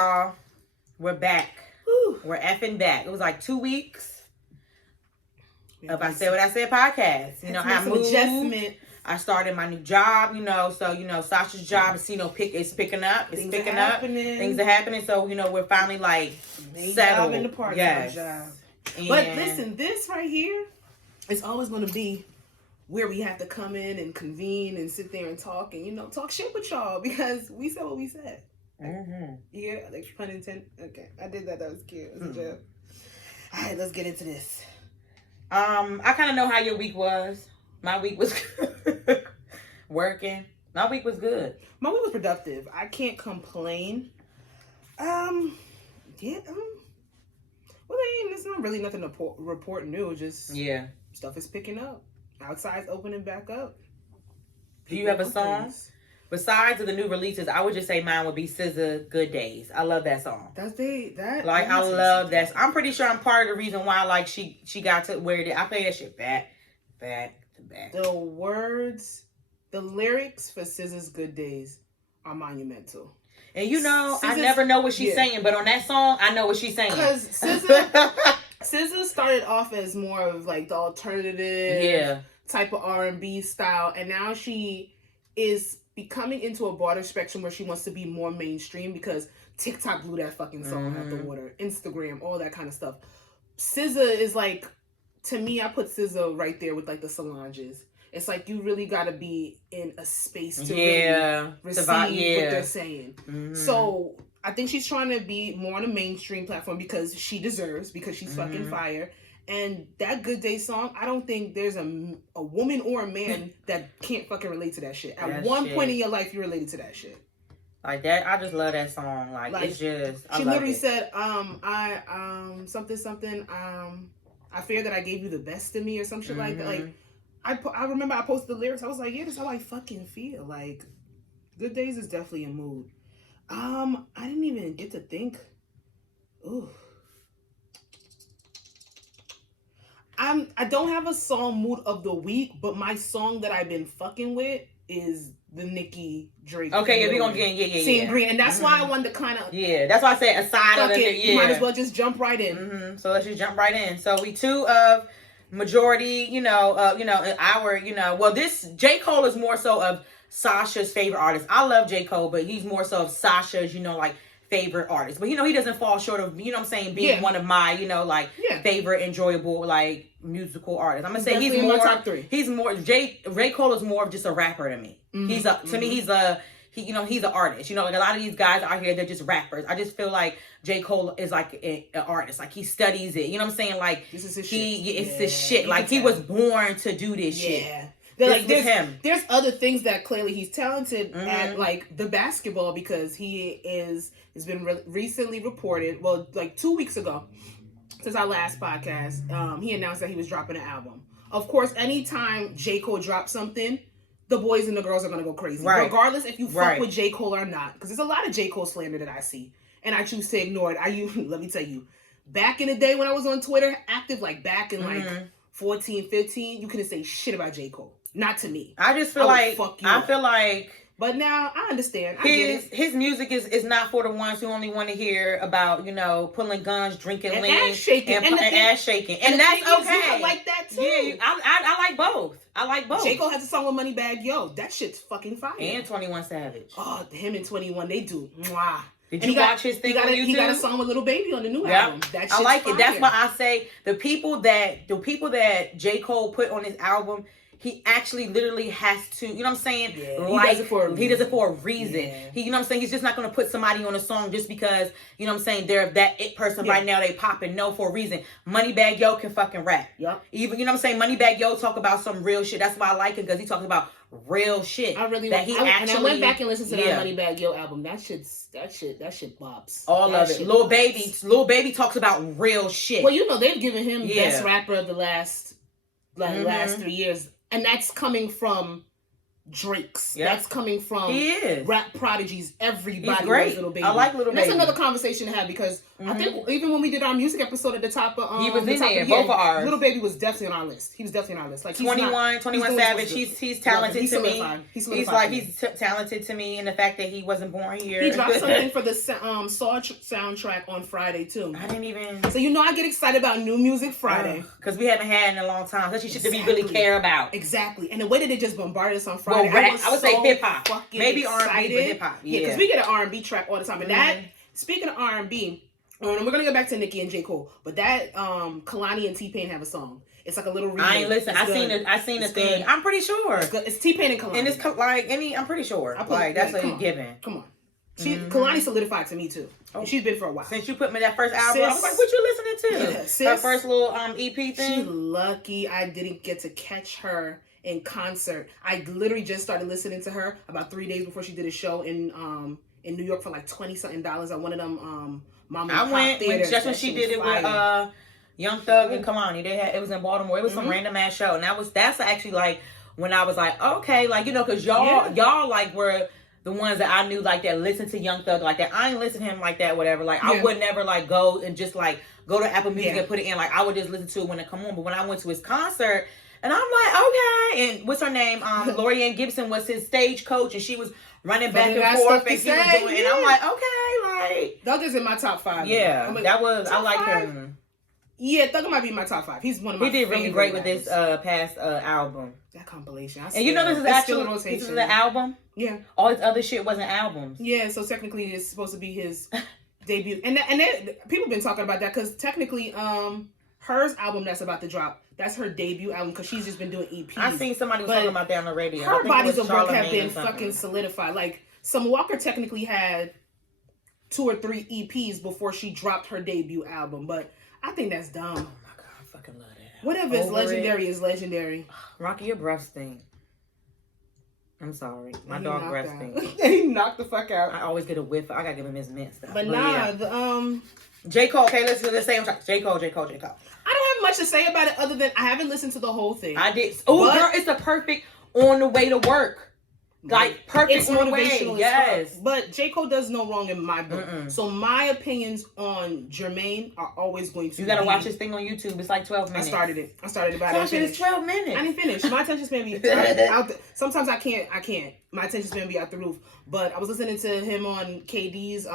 y'all. We're back. Whew. We're effing back. It was like 2 weeks of I Said What I Said podcast. You know, I moved. Adjustment. I started my new job, so, Sasha's job is, picking up. It's Things picking are up. happening. Things are happening. So, we're finally, like, settled. In the part-time yes. job. And but listen, this right here is always going to be where we have to come in and convene and sit there and talk and, talk shit with y'all because we said what we said. Mm-hmm. Yeah, like pun intended. Okay, I did that. That was cute. It was a joke. All right, let's get into this. I kind of know how your week was. My week was working. My week was good. My week was productive. I can't complain. Well, it's not really nothing to report new. Just stuff is picking up. Outside's opening back up. Do you have a song? Besides the new releases, I would just say mine would be SZA, Good Days. I love that song. I love that. I'm pretty sure I'm part of the reason why, she got to where it is. I play that shit back to back. The words, the lyrics for SZA's Good Days are monumental. And I never know what she's saying, but on that song, I know what she's saying. Because SZA started off as more of the alternative type of R&B style, and now she is becoming into a broader spectrum where she wants to be more mainstream because TikTok blew that fucking song out the water, Instagram, all that kind of stuff. SZA is to me, I put SZA right there with the Solanges. It's you really gotta be in a space to really receive what they're saying. Mm-hmm. So I think she's trying to be more on a mainstream platform because she deserves, because she's fucking fire. And that Good Day song, I don't think there's a woman or a man that can't fucking relate to that shit. At one point in your life, you related to that shit. Like that, I just love that song. It's just, she literally said, I fear that I gave you the best of me or some shit like that. I remember I posted the lyrics. I was like, yeah, this is how I fucking feel. Good Days is definitely a mood. I didn't even get to think. Ooh. I don't have a song mood of the week, but my song that I've been fucking with is the Nicki Drake. Okay, we're gonna get Seeing Green, and that's why I wanted to kind of that's why I said aside of it. Might as well just jump right in. So let's just jump right in. So we two of majority, this J.Cole is more so of Sasha's favorite artist. I love J.Cole, but he's more so of Sasha's, favorite artist. But he doesn't fall short of, being one of my, favorite enjoyable musical artists. I'm gonna say he's more top three. He's more J.Cole is more of just a rapper to me. He's he's an artist. A lot of these guys out here, they're just rappers. I just feel like J. Cole is an artist. He studies it. You know what I'm saying? This is his shit. It's his shit. He was born to do this shit. There's other things that clearly he's talented at, the basketball, because has been recently reported, 2 weeks ago, since our last podcast, he announced that he was dropping an album. Of course, anytime J. Cole drops something, the boys and the girls are going to go crazy. Right. Regardless if you fuck with J. Cole or not. Because there's a lot of J. Cole slander that I see. And I choose to ignore it. Let me tell you, back in the day when I was on Twitter, active back in 14, 15, you couldn't say shit about J. Cole. Not to me. I just feel But now I understand. His music is not for the ones who only want to hear about, pulling guns, drinking lean, ass shaking, and ass shaking, and that's okay. You like that too. Yeah, I like both. I like both. J. Cole has a song with Moneybagg Yo. That shit's fucking fire. And 21 Savage. Oh, him and 21, they do. Mwah. Did you watch his thing on YouTube? He got a song with Lil Baby on the new album. That shit's I like fire. it. That's why I say the people that J. Cole put on his album, he actually literally has to, you know what I'm saying? Yeah, he does it for a reason. Yeah. You know what I'm saying? He's just not going to put somebody on a song just because, you know what I'm saying, they're that it person right now, they popping. No, for a reason. Moneybagg Yo can fucking rap. Yep. Even, you know what I'm saying? Moneybagg Yo talk about some real shit. That's why I like him, because he talks about real shit. I really that like. And I went back and listened to that Moneybagg Yo album. That shit bops. All of it. Lil Baby talks about real shit. Well, they've given him best rapper of the last 3 years. And that's coming from Drakes. Yep. That's coming from rap prodigies. Everybody loves Little Baby. I like Little Baby. That's another conversation to have because I think even when we did our music episode at the top of he was in there. Both of ours. Little Baby was definitely on our list. He was definitely on our list. Like 21 Savage. He's talented to me. He's talented to me in the fact that he wasn't born here. He dropped something for the Saw soundtrack on Friday too. I didn't even. So I get excited about new music Friday because we haven't had in a long time. Such shit that we really care about. Exactly. And the way that they just bombarded us on Friday. I would say hip hop, maybe R&B, but hip hop. Yeah, because we get an R&B track all the time. And that, speaking of R&B, and we're gonna get back to Nicki and J.Cole, but that Kalani and T-Pain have a song. It's like a little remix. I ain't listen. I seen the thing. I'm pretty sure it's T-Pain and Kalani, and it's like I'm pretty sure. That's a given. Come on. Kalani solidified to me too. Oh. She's been for a while. Since you put me that first album, I was like, "What you listening to?" Her first little EP thing. She's lucky I didn't get to catch her in concert. I literally just started listening to her about 3 days before she did a show in New York for like $20-something at one of them mom and pop theaters. Just when she did it with Young Thug and Kalani. It was in Baltimore. It was some random ass show, and that's actually like when I was like, okay, like because y'all like were the ones that I knew like that listened to Young Thug like that. I ain't listen to him like that, whatever. Like I would never like go and just like go to Apple Music and put it in. Like I would just listen to it when it come on. But when I went to his concert. And I'm like, okay. And what's her name? Lorianne Gibson was his stage coach, and she was running back and forth, and he was doing. And I'm like, okay, like Thug is in my top 5. Yeah, that was. I like him. Yeah, Thug might be in my top 5. He's one of my. He did really great with this past album. That compilation. And this is actually this is the album. Yeah. All his other shit wasn't albums. Yeah, so technically it's supposed to be his debut, and people been talking about that because technically, hers album that's about to drop. That's her debut album because she's just been doing EPs. I seen somebody was talking about that on the radio. Her bodies of work have been fucking solidified. Like, Summer Walker technically had 2 or 3 EPs before she dropped her debut album, but I think that's dumb. Oh my god, I fucking love that. Whatever is legendary is legendary. Rocky, your breath stink. I'm sorry. My dog breath stink. He knocked the fuck out. I always get a whiff. I gotta give him his mint stuff. But the J.Cole, okay, let's do the same track. J.Cole. I don't have much to say about it other than I haven't listened to the whole thing. I did. Oh, girl, it's the perfect on the way to work. Like, perfect on the way. Yes. But J.Cole does no wrong in my book. So my opinions on Jermaine are always going to You gotta watch this thing on YouTube. It's like 12 minutes. I started it about it. It's 12 minutes. I didn't finish. My attention span be out sometimes I can't. My attention span be out the roof. But I was listening to him on KD's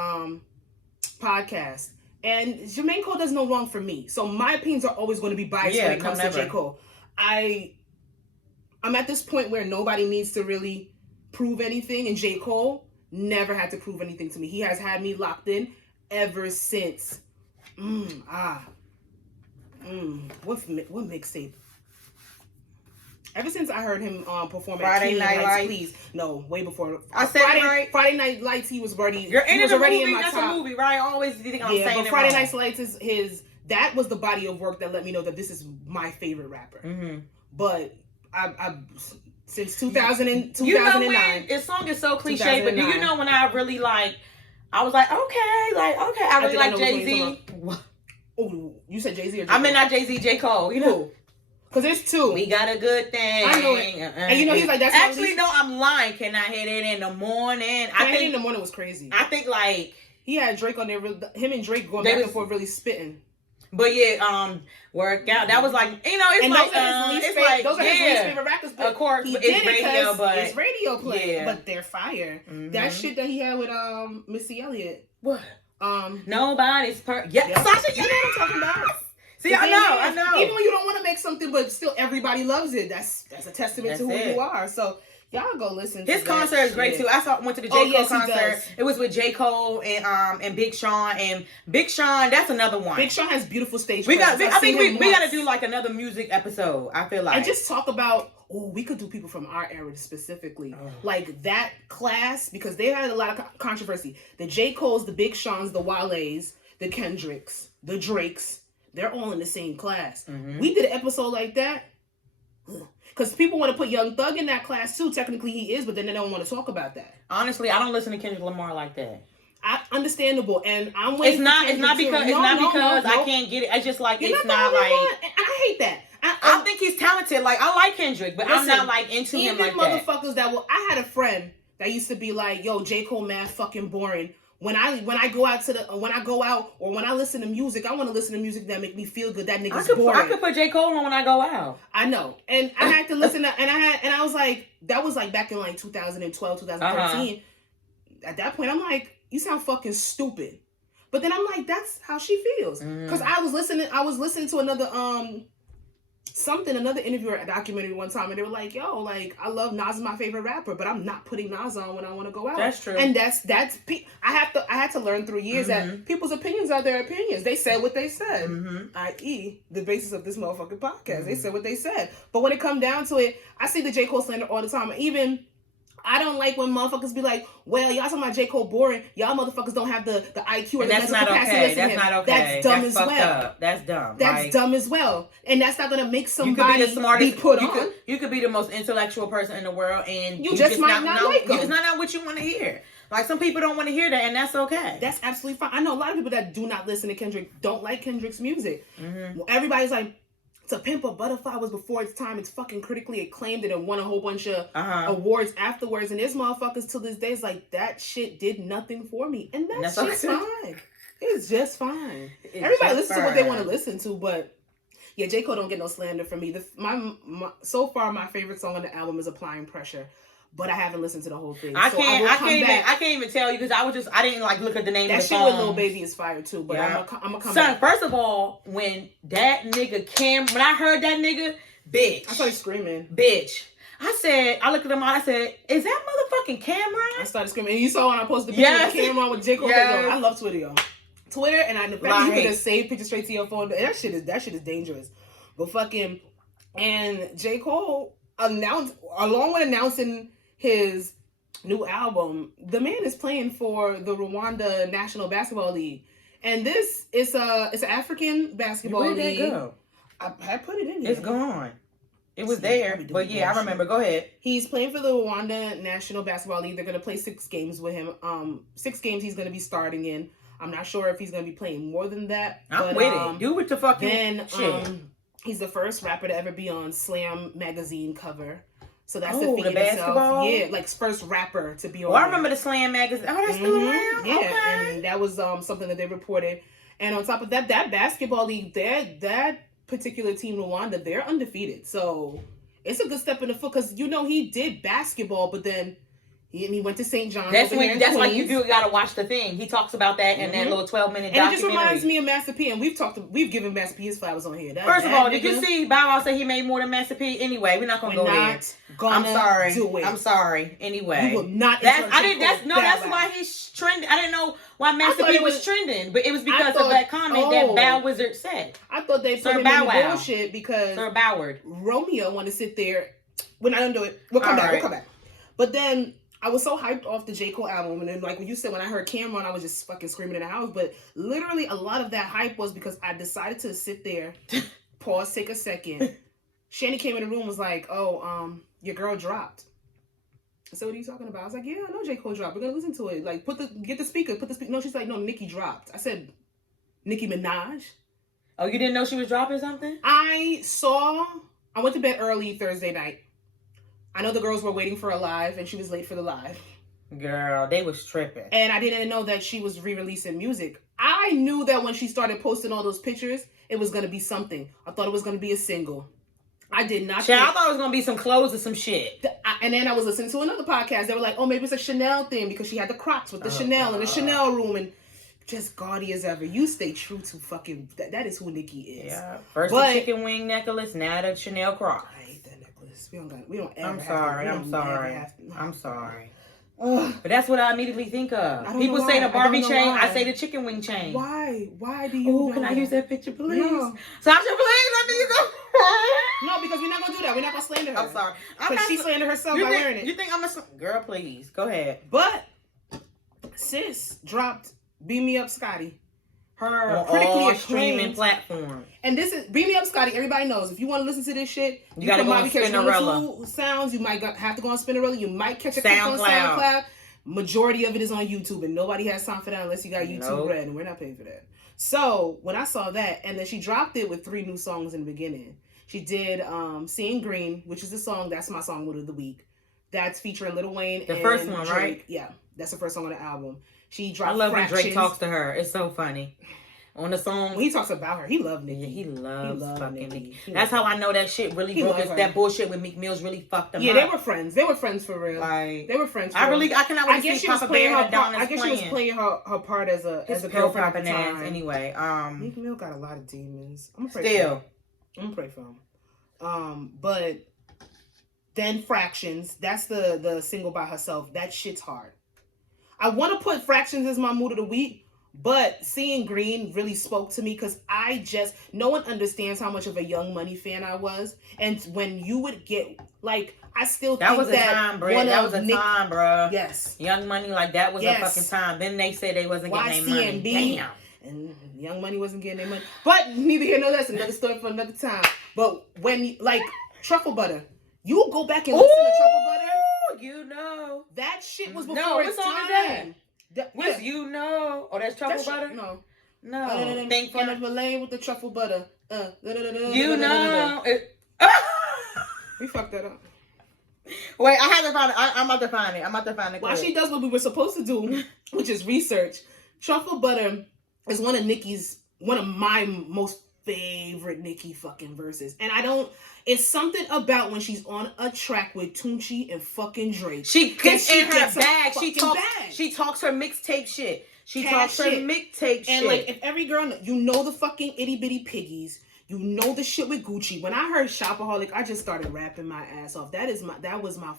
podcast. And Jermaine Cole does no wrong for me. So my opinions are always going to be biased when it comes to J. Cole. I'm at this point where nobody needs to really prove anything. And J. Cole never had to prove anything to me. He has had me locked in ever since. What mixtape? Ever since I heard him perform at Friday Night Lights, please. No, way before. I said right. Friday Night Lights, he was already. You're in the movie. In my That's top. a movie, right? I always think I'm saying but it Friday wrong. Night Lights is his. That was the body of work that let me know that this is my favorite rapper. But I since 2009. You know when this song is so cliche, but do you know when I really like? I was like, okay, I really like Jay-Z. Oh, you said Jay-Z or J. I mean, not Jay-Z, J. Cole. You know. Because there's 2. We got a good thing. I know it. And he's like, that's actually, no, I'm lying. Can I hit it in the morning? I think in the morning was crazy. I think like he had Drake on there. Him and Drake going back and forth, really spitting. But yeah, work out. That was like, it's and like those are his least favorite rappers. Of course, it's radio, but it's radio play. But they're fire. That shit that he had with Missy Elliott. What? Nobody's Sasha, you know what I'm talking about. See, I know. Even when you don't want to make something, but still everybody loves it. That's a testament to who you are. So y'all go listen to his concert is great too. Went to the J. Cole concert. It was with J. Cole and Big Sean. And Big Sean, that's another one. Big Sean has beautiful stage presence. I think we got to do like another music episode. I feel like. And just talk about, we could do people from our era specifically. Like that class, because they had a lot of controversy. The J. Coles, the Big Seans, the Wales, the Kendricks, the Drakes. They're all in the same class. We did an episode like that. Because people want to put Young Thug in that class too. Technically he is, but then they don't want to talk about that. Honestly, I don't listen to Kendrick Lamar like that. Understandable, and I'm waiting. It's not because I can't get it. I just like You're it's not like. I hate that. I think he's talented. Like, I like Kendrick, but I'm not like into him like that. Even motherfuckers that will. I had a friend that used to be like, "Yo, J. Cole mad fucking boring." When I go out or when I listen to music, I want to listen to music that make me feel good. That nigga's boring. I could put J. Cole on when I go out. I know, and I had to listen to, and I was like, that was like back in like 2012, 2013. At that point, I'm like, you sound fucking stupid. But then I'm like, that's how she feels. Because I was listening to another another interview or a documentary one time, and they were like, yo, like, I love Nas is my favorite rapper, but I'm not putting Nas on when I want to go out. That's true. And I had to learn through years that people's opinions are their opinions. They said what they said, i.e. the basis of this motherfucking podcast. They said what they said. But when it come down to it, I see the J. Cole slander all the time. Even I don't like when motherfuckers be like, well, y'all talking about J. Cole boring. Y'all motherfuckers don't have the IQ or the mental capacity to listen to him. That's not okay. That's dumb as well. Up. That's dumb. That's dumb as well. And that's not going to make somebody be put on. You could be the most intellectual person in the world, and you just might not like them. It's not what you want to hear. Like, some people don't want to hear that, and that's okay. That's absolutely fine. I know a lot of people that do not listen to Kendrick, don't like Kendrick's music. Everybody's like, To Pimp a Butterfly was before its time. It's fucking critically acclaimed and it won a whole bunch of awards afterwards. And this motherfuckers till this day is like, that shit did nothing for me. And that's just fine. It's just fine. Everybody listens to what they want to listen to, but yeah, J. Cole don't get no slander from me. So far, my favorite song on the album is Applying Pressure. But I haven't listened to the whole thing. I can't even tell you because I didn't like look at the name of the song. That shit with Lil Baby is fire too. But I'm gonna come back. First of all, when that nigga when I heard that nigga, bitch, I started screaming, bitch. I looked at him. I said, "Is that motherfucking Cameron?" I started screaming, and you saw when I posted the picture of Cameron with J. Cole. Yes. I love Twitter, yo. Twitter, and the fact that you can just save pictures straight to your phone. That shit is dangerous. But fucking, and J. Cole along with announcing his new album, the man is playing for the Rwanda National Basketball League, and this is it's an African basketball league. Where did that go? I put it in there. It's gone. It was there, but yeah, I remember. Go ahead. He's playing for the Rwanda National Basketball League. They're gonna play 6 games with him. 6 games he's gonna be starting in. I'm not sure if he's gonna be playing more than that. I'm with it. Do what the fucking shit. He's the first rapper to ever be on Slam magazine cover. So that's the basketball? Itself. Yeah, like first rapper to be on. I remember the Slam magazine. Oh, that's still around? Yeah, okay. And that was something that they reported. And on top of that basketball league, that particular team, Rwanda, they're undefeated. So it's a good step in the foot because, he did basketball, but then he went to St. John's. That's why you gotta watch the thing. He talks about that in that little 12-minute documentary. And it just reminds me of Master P, and we've given Master P his flowers on here. First of all, did you see Bow Wow say he made more than Master P? Anyway, we're not gonna go there. I'm sorry. I'm sorry. Anyway, you will not. That's why he's trending. I didn't know why Master P was trending, but it was because of that comment that Bow Wizard said. I thought they put him in the bullshit because Sir Boward Romeo want to sit there. We're not gonna do it. We'll come back. But then I was so hyped off the J. Cole album, and then like when you said when I heard Cameron, I was just fucking screaming in the house. But literally, a lot of that hype was because I decided to sit there, pause, take a second. Shani came in the room and was like, "Oh, your girl dropped." I said, "What are you talking about?" I was like, "Yeah, I know J. Cole dropped. We're gonna listen to it. Like, get the speaker. No, she's like, no, Nicki dropped." I said, "Nicki Minaj." Oh, you didn't know she was dropping something? I went to bed early Thursday night. I know the girls were waiting for a live, and she was late for the live. Girl, they was tripping. And I didn't know that she was re-releasing music. I knew that when she started posting all those pictures, it was going to be something. I thought it was going to be a single. I did not. I thought it was going to be some clothes or some shit. And then I was listening to another podcast. They were like, oh, maybe it's a Chanel thing because she had the Crocs with the Chanel in the Chanel room. And just gaudy as ever. You stay true to fucking... That is who Nicki is. Yeah. First the chicken wing necklace, now the Chanel Crocs. I'm sorry. But that's what I immediately think of. People say the Barbie chain. I say the chicken wing chain. Why? Why do you? Oh, can I use that picture, please? No. Sasha, please let me use it. No, because we're not gonna do that. We're not gonna slander her. I'm sorry. Because she slandered herself by wearing it. You think I'm a girl? Please go ahead. But sis dropped "Beam Me Up, Scotty." Her on critically all acclaimed streaming platform. And this is "Beam Me Up, Scotty." Everybody knows if you want to listen to this shit, you gotta go on Spinnerella. Sounds you might have to go on Spinnerella. You might catch a clip on SoundCloud. Majority of it is on YouTube, and nobody has time for that unless you got YouTube Red, and we're not paying for that. So when I saw that, and then she dropped it with 3 new songs in the beginning, She did Seeing Green, which is the song, that's my song of the week. That's featuring Lil Wayne the first one, Drake. right? Yeah, that's the first song on the album. She dropped I love Fractions. when Drake talks to her. It's so funny. On the song, when he talks about her, he loved Nicki. Yeah, he loves fucking Nicki. That's how I know that shit really broke. That bullshit with Meek Mill's really fucked them up. Yeah, they were friends. They were friends for real. Like, they were friends. For I real. cannot wait to see Papa Bear and Adonis I guess she was playing her part as a girlfriend at the time. Anyway, Meek Mill got a lot of demons. I'm gonna pray still. For him. I'm gonna pray for him. But then Fractions. That's the single by herself. That shit's hard. I want to put Fractions as my mood of the week. But Seeing Green really spoke to me because no one understands how much of a Young Money fan I was. And when you would get, like, I still think was a time, bro. That was a time, bro. Yes. Young Money, like, that was a fucking time. Then they said they wasn't getting their money. Damn. And Young Money wasn't getting their money. But neither here nor there. That's another story for another time. But when, like, Truffle Butter, you go back and listen to Truffle Butter. You know. That shit was before its time. What's you know? Oh, that's Truffle Butter? No. Think front of a lane with the Truffle Butter. You know. We fucked that up. Wait, I haven't found it. I'm about to find it. While she does what we were supposed to do, which is research, Truffle Butter is one of my most favorite Nicki fucking verses. And it's something about when she's on a track with Tunchi and fucking Drake. She gets in her bag. She talks her mixtape shit. And like, if every girl, you know the fucking Itty Bitty Piggies, you know the shit with Gucci. When I heard Shopaholic, I just started rapping my ass off. That was my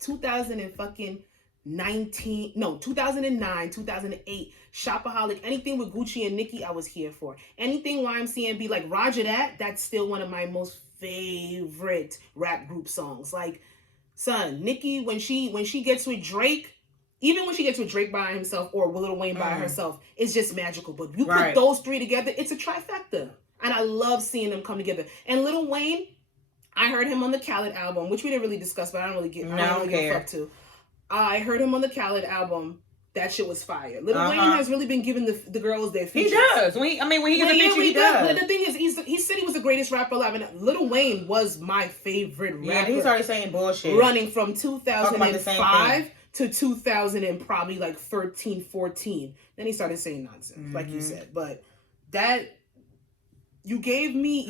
2009, 2008, Shopaholic, anything with Gucci and Nicki, I was here for. Anything YMCMB, like Roger That, that's still one of my most favorite rap group songs. Like, son, Nicki, when she gets with Drake, even when she gets with Drake by himself or Lil Wayne by herself, it's just magical. But you put those three together, it's a trifecta. And I love seeing them come together. And Lil Wayne, I heard him on the Khaled album, which we didn't really discuss, but I don't really give a fuck to. I heard him on the Khaled album. That shit was fire. Lil Wayne has really been giving the girls their features. He does. When he gets a feature, he does. But the thing is, he said he was the greatest rapper alive. And Lil Wayne was my favorite rapper. Yeah, he started saying bullshit. Running from 2005 to 2000 and probably like 13, 14. Then he started saying nonsense, like you said. But that... You gave me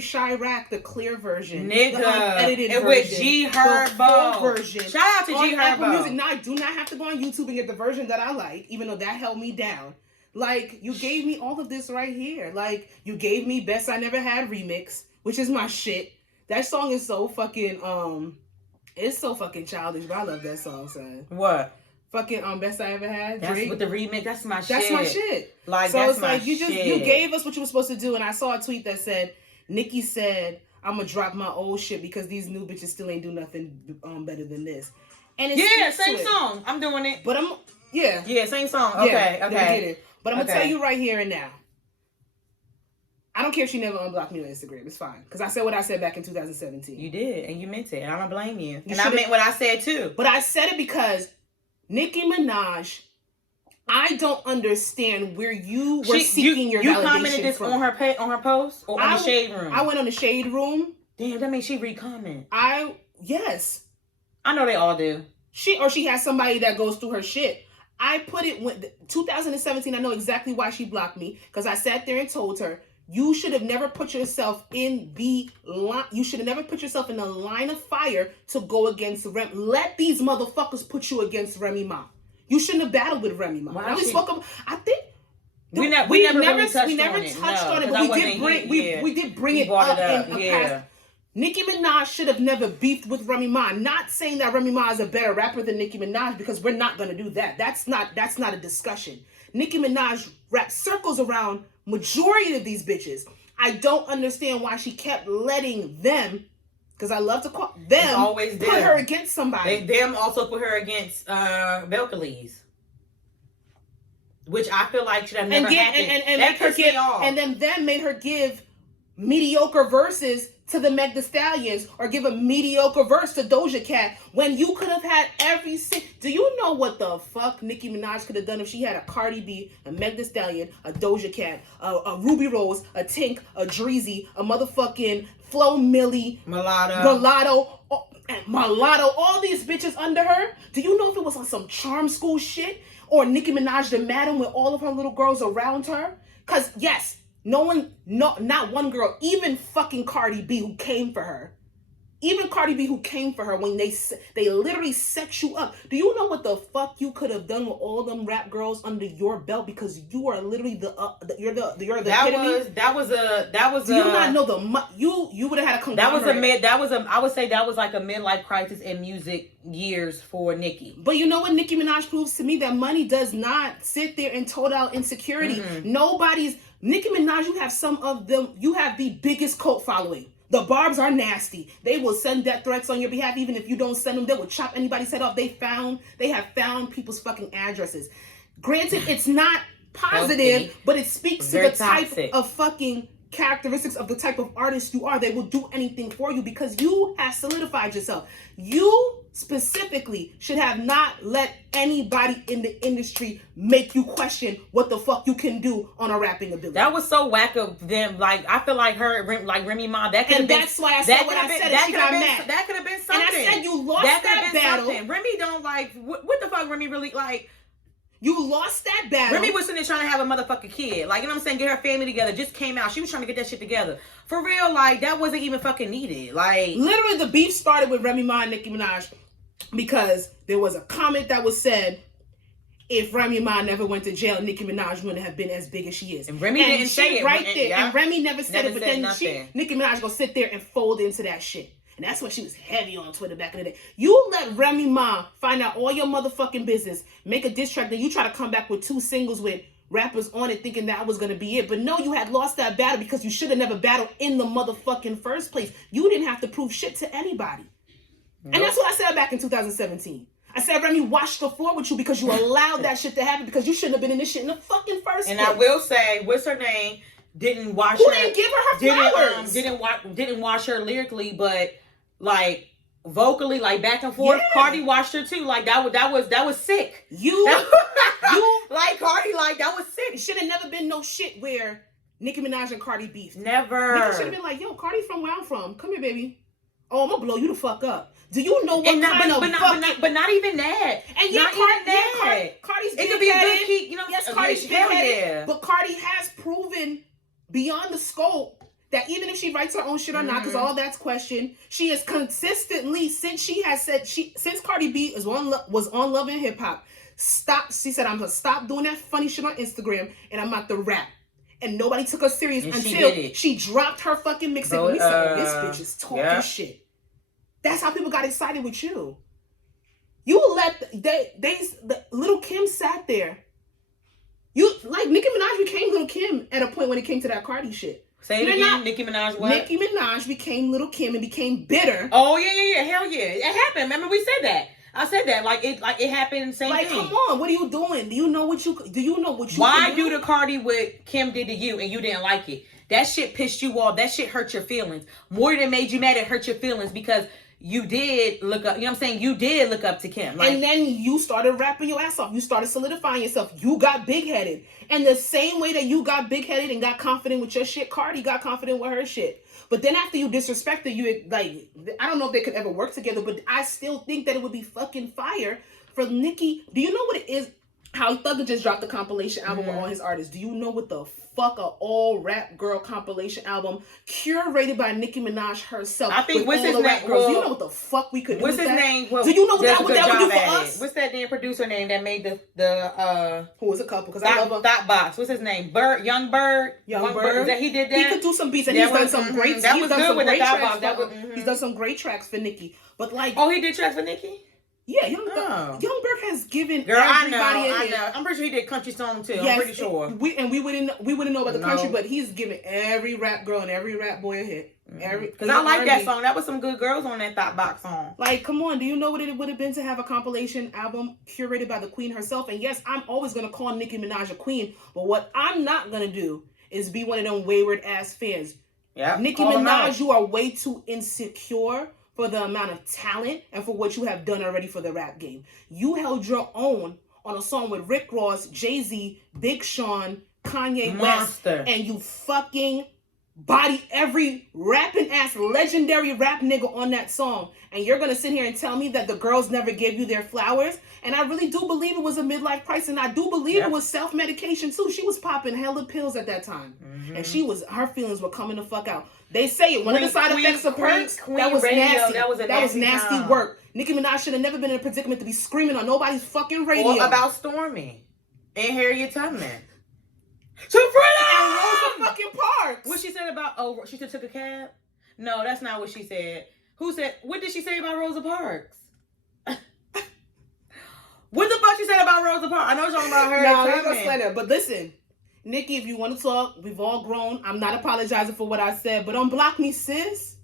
Chirac, the clear version, nigga, the unedited version, with G Herbo version. Shout out to G Herbo. Music. Now I do not have to go on YouTube and get the version that I like, even though that held me down. Like, you gave me all of this right here. Like, you gave me Best I Never Had remix, which is my shit. That song is so fucking it's so fucking childish, but I love that song, son. What? Fucking Best I Ever Had. That's Drake. With the remix. That's my shit. That's my shit. Like, so that's it's like you shit. gave us what you were supposed to do, and I saw a tweet that said, Nicki said, "I'm gonna drop my old shit because these new bitches still ain't do nothing better than this." And it's same song. I'm doing it. But same song. Okay, okay. Get it. But I'm gonna tell you right here and now. I don't care if she never unblocked me on Instagram. It's fine. Because I said what I said back in 2017. You did, and you meant it, and I don't blame you. And I meant what I said too. But I said it because Nicki Minaj, I don't understand where you were seeking your validation from. You commented this on her post or on the Shade Room? I went on the Shade Room. Damn, that means she re-comment. Yes. I know they all do. She has somebody that goes through her shit. I put it when 2017. I know exactly why she blocked me because I sat there and told her, you should have never put yourself in the line. You should have never put yourself in the line of fire to go against Remy. Let these motherfuckers put you against Remy Ma. You shouldn't have battled with Remy Ma. I think we never touched on it, but we did bring it up in a past. Nicki Minaj should have never beefed with Remy Ma. Not saying that Remy Ma is a better rapper than Nicki Minaj, because we're not gonna do that. That's not a discussion. Nicki Minaj raps circles around majority of these bitches. I don't understand why she kept letting them, because I love to call them, always put her against somebody. Them also put her against Belcalis, which I feel like should have never happened. And then them made her give mediocre verses to the Meg Thee Stallions or give a mediocre verse to Doja Cat when you could have had every do you know what the fuck Nicki Minaj could have done if she had a Cardi B, a Meg Thee Stallion, a Doja Cat, a Ruby Rose, a Tink, a Dreezy, a motherfucking Flo Milli, Mulatto, all these bitches under her? Do you know if it was on some charm school shit or Nicki Minaj the Madam with all of her little girls around her? Cause yes, not one girl, even fucking Cardi B who came for her. Even Cardi B who came for her when they literally set you up. Do you know what the fuck you could have done with all them rap girls under your belt? Because you are literally you're the epitome. That was Do you not know you would have had a conglomerate. I would say that was like a midlife crisis in music years for Nicki. But you know what Nicki Minaj proves to me? That money does not sit there in total insecurity. Nicki Minaj, you have the biggest cult following. The Barbs are nasty. They will send death threats on your behalf. Even if you don't send them, they will chop anybody's head off. They have found people's fucking addresses. Granted, it's not positive, but it speaks to the type of fucking characteristics of the type of artist you are. They will do anything for you because you have solidified yourself. You specifically should have not let anybody in the industry make you question what the fuck you can do on a rapping ability. That was so whack of them. Like, I feel like like Remy Ma, that could have been. And that's why I said what I said, and she got mad. That could have been something. And I said you lost that battle. Something. Remy don't like, what the fuck Remy really like? You lost that battle. Remy was sitting there trying to have a motherfucking kid. Like, you know what I'm saying? Get her family together. Just came out. She was trying to get that shit together. For real, like, that wasn't even fucking needed. Like, literally the beef started with Remy Ma and Nicki Minaj because there was a comment that was said, if Remy Ma never went to jail, Nicki Minaj wouldn't have been as big as she is. And Remy didn't say it. Right there. Yeah. And Remy never said it, but then Nicki Minaj gonna sit there and fold into that shit. And that's why she was heavy on Twitter back in the day. You let Remy Ma find out all your motherfucking business, make a diss track, then you try to come back with 2 singles with rappers on it thinking that was going to be it. But no, you had lost that battle because you should have never battled in the motherfucking first place. You didn't have to prove shit to anybody. Nope. And that's what I said back in 2017. I said, Remy, washed the floor with you because you allowed that shit to happen because you shouldn't have been in this shit in the fucking first place. And I will say, what's her name? Didn't wash Who her. Didn't give her flowers. Didn't wash her lyrically, but like vocally, like back and forth. Yeah. Cardi watched her too. Like that was sick. You like Cardi, like that was sick. It should have never been no shit where Nicki Minaj and Cardi beefed. Never. Nicki should have been like, yo, Cardi from where I'm from. Come here, baby. Oh, I'm gonna blow you the fuck up. Do you know what kind of but not even that. And yeah, Cardi's it could be a good key, you know. Yes, Cardi's big-headed, but Cardi has proven beyond the scope that even if she writes her own shit or not, because all that's questioned, she is consistently, since Cardi B was on Love and Hip Hop, she said, I'm gonna stop doing that funny shit on Instagram and I'm about to rap. And nobody took her serious until she dropped her fucking mixtape. And we said, this bitch is talking shit. That's how people got excited with you. You let the Little Kim sat there. You like Nicki Minaj became Little Kim at a point when it came to that Cardi shit. Say it again. Nicki Minaj what? Nicki Minaj became Little Kim and became bitter. Oh yeah. Hell yeah. It happened. Remember we said that. I said that. Like it happened same thing. Come on, what are you doing? Do you know what you Why do the Cardi what Kim did to you and you didn't like it? That shit pissed you off. That shit hurt your feelings. More than it made you mad, it hurt your feelings because you did look up, you know what I'm saying? You did look up to Kim. Like, and then you started rapping your ass off. You started solidifying yourself. You got big-headed. And the same way that you got big-headed and got confident with your shit, Cardi got confident with her shit. But then after you disrespected, you, like, I don't know if they could ever work together, but I still think that it would be fucking fire for Nicki. Do you know what it is? How Thugger just dropped the compilation album with all his artists. Do you know what the fuck a all rap girl compilation album curated by Nicki Minaj herself? I think what's his name? Do you know what the fuck we could do? What's his name? Well, do you know what that would do for us? What's that damn producer name that made the who was a couple? Because I love him. Thought Box. What's his name? Young Bird. Is that he did that? He could do some beats and he's done some great. That was good with the Thought Box. He's done some great tracks for Nicki. But like, he did tracks for Nicki. Yeah, Young Berg has given Girl, everybody I know. I'm pretty sure he did country song too. Yes, I'm pretty sure. We wouldn't know about the country, but he's giving every rap girl and every rap boy a hit. Because I like that song. That was some good girls on that Thought Box song. Like, come on, do you know what it would have been to have a compilation album curated by the queen herself? And yes, I'm always gonna call Nicki Minaj a queen, but what I'm not gonna do is be one of them wayward ass fans. Yeah. Nicki Minaj, you are way too insecure for the amount of talent and for what you have done already for the rap game. You held your own on a song with Rick Ross, Jay-Z, Big Sean, Kanye West, and you fucking body every rapping ass legendary rap nigga on that song. And you're gonna sit here and tell me that the girls never gave you their flowers? And I really do believe it was a midlife crisis, and I do believe it was self-medication too. She was popping hella pills at that time, and her feelings were coming the fuck out. They say it. One of the side effects of perks, that was nasty. That was nasty work. Nicki Minaj should have never been in a predicament to be screaming on nobody's fucking radio. Or about Stormy and Harriet Tubman. And Rosa fucking Parks. What she said about, she said took a cab? No, that's not what she said. What did she say about Rosa Parks? What the fuck she said about Rosa Parks? I know you're talking about her. No, I'm gonna explain her. But listen, Nicki, if you want to talk, we've all grown. I'm not apologizing for what I said, but unblock me, sis.